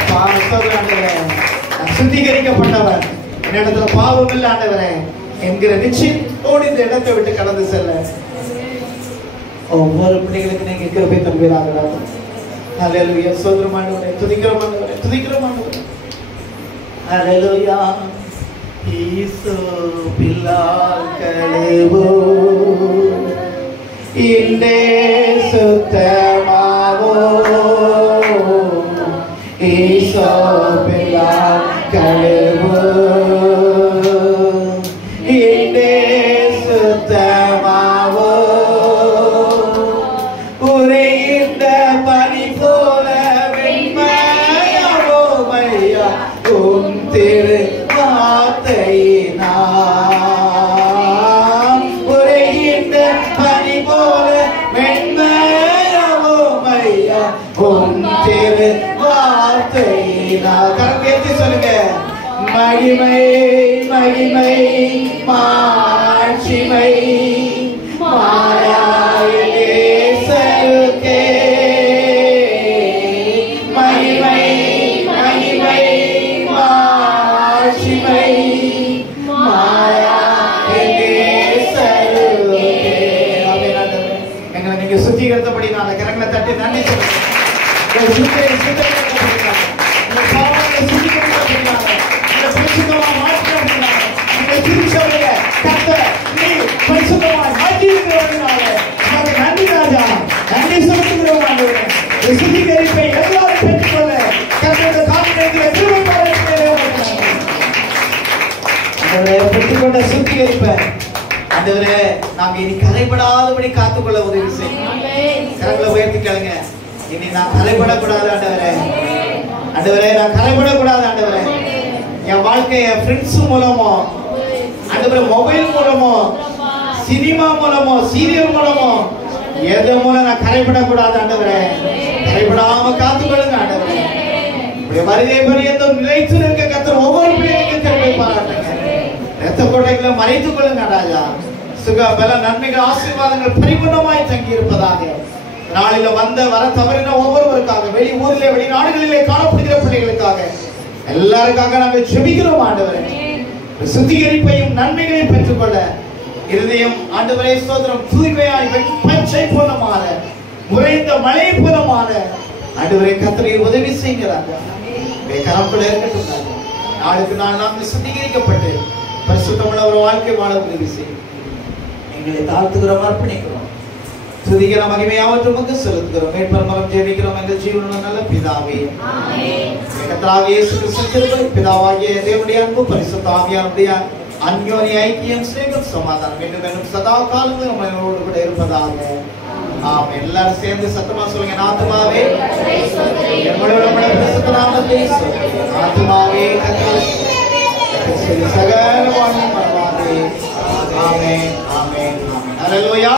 அப்பா ஸ்தோத்திரம் ஆண்டவரே. நான் சுத்திகரிக்கப்பட்டவன், என்னிடத்துல பாவம் இல்லை ஆண்டவரே என்கிற நிச்சயத்தோடு இந்த இடத்தை விட்டு கடந்து செல்ல ஒவ்வொரு பிள்ளைகளுக்கு நீங்க கிருபை தருவீராக. ஹல்லேலூயா ஸ்தோத்திரம் ஆண்டவரே. துதிக்கிறோம் ஆண்டவரே. துதிக்கிறோம் ஆண்டவரே. ஹல்லேலூயா. ஈசோ பிள்ளைகளேவோ இந்தே சுத்தமாவோ. ஈசோ பிள்ளைகளேவோ இந்தே சுத்தமாவோ. உரையின்ற பனி போல வெண்மையாவோ மையா உன் திரு வார்த்தையினால். உரையின்ற பனி போல வெண்மையாவோ மையா உன் திரு வார்த்தையினால். கரங்கேற்றி சொல்லுங்க. மகிமை மகிமை மாட்சிமை மாயாயேசருக்கே. மகிமை மகிமை மாட்சிமை மாயாயேசருக்கே. எங்களை நீங்க சுத்திகரித்தபடி நான் கரங்களை தட்டி நன்றி சொல்லுங்க. சுத்திகரிப்பை எல்லாரும் பெற்றுக்கொள்ள பெற்றுக்கொண்ட சுத்திகரிப்பை ஆண்டவரே நாங்க இனி கரைபடாதபடி காத்துக்கொள்ள உதவி செய்யும். கரங்களை உயர்த்தி கேளுங்க. இனி நான் கரைபடக்கூடாது ஆண்டவரே. ஆண்டவரே நான் கரைபடக்கூடாது ஆண்டவரே. என் வாழ்க்கை என் ஃப்ரெண்ட்ஸ் மூலமோ ஆண்டவரே மொபைல் மூலமோ சினிமா மூலமோ சீரியல் மூலமோ எது மூலம் நான் கரைபடக்கூடாது ஆண்டவரே. கரைபடாம காத்துக்கொள்ளுங்க ஆண்டவரே. இப்படி வருகை பரியந்தம் நிலைத்து இருக்க கர்த்தர் ஒவ்வொரு பிள்ளைகளுக்கும் கிருபை பாராட்டுங்க. இரத்த கோட்டைகளை மறைத்துக் கொள்ளுங்க ராஜா. சுக பல நன்மைகள் ஆசீர்வாதங்கள் பரிபூர்ணமாய் தங்கி இருப்பதாக. நாளில வந்த வர தவறின ஒவ்வொருவருக்காக, வெளி ஊரிலே வெளிநாடுகளிலே காணப்படுகிற பிள்ளைகளுக்காக எல்லாருக்காக நாங்கள் ஜெபிக்கிறோம் ஆண்டவரே. சுத்திகரிப்பையும் நன்மைகளையும் பெற்றுக்கொள்ள இருதயம் ஆண்டவரே ஸ்தோத்திரம் தூய்மையாய் பச்சை போல மாற உறைந்த மழை போல மாற ஆண்டவரே கர்த்தரே உதவி செய்கிறாங்க. கரப்பட இருக்கட்டும். நாளுக்கு நாள் நாம் சுத்திகரிக்கப்பட்டு பரிசுத்தமுள்ள ஒரு வாழ்க்கை வாழ உதவி செய்யும். எங்களை தாழ்த்துகிறோம், அர்ப்பணிக்கிறோம். துதிக்கிற மகிமையாவற்று உமக்கு செலுத்துகிறோம். மேற்பரமரம் ஜெபிக்கிறோம் எங்கள் ஜீவனுள்ள நல்ல பிதாவே. ஆமென். கர்த்தராகிய இயேசு கிறிஸ்து கிருபை, பிதாவாகிய தேவனுடைய அன்பு, பரிசுத்த ஆவியானவருடைய அன்யோன்ய ஐக்கியம், சிநேகம், சமாதானம் மீண்டும் மீண்டும் சதா காலமும் நம்மளோடு கூட இருப்பதாக. ஆமென். எல்லாரும் சேர்ந்து சத்தமா சொல்லுங்க. ஆத்துமாவே நம்மளோட பரிசுத்த நாமத்தை சொல்லு. ஆத்துமாவே கர்த்தர் சகல வாழ்வும் பரவாதே. ஆமென். ஆமென். ஆமென். ஹல்லேலூயா.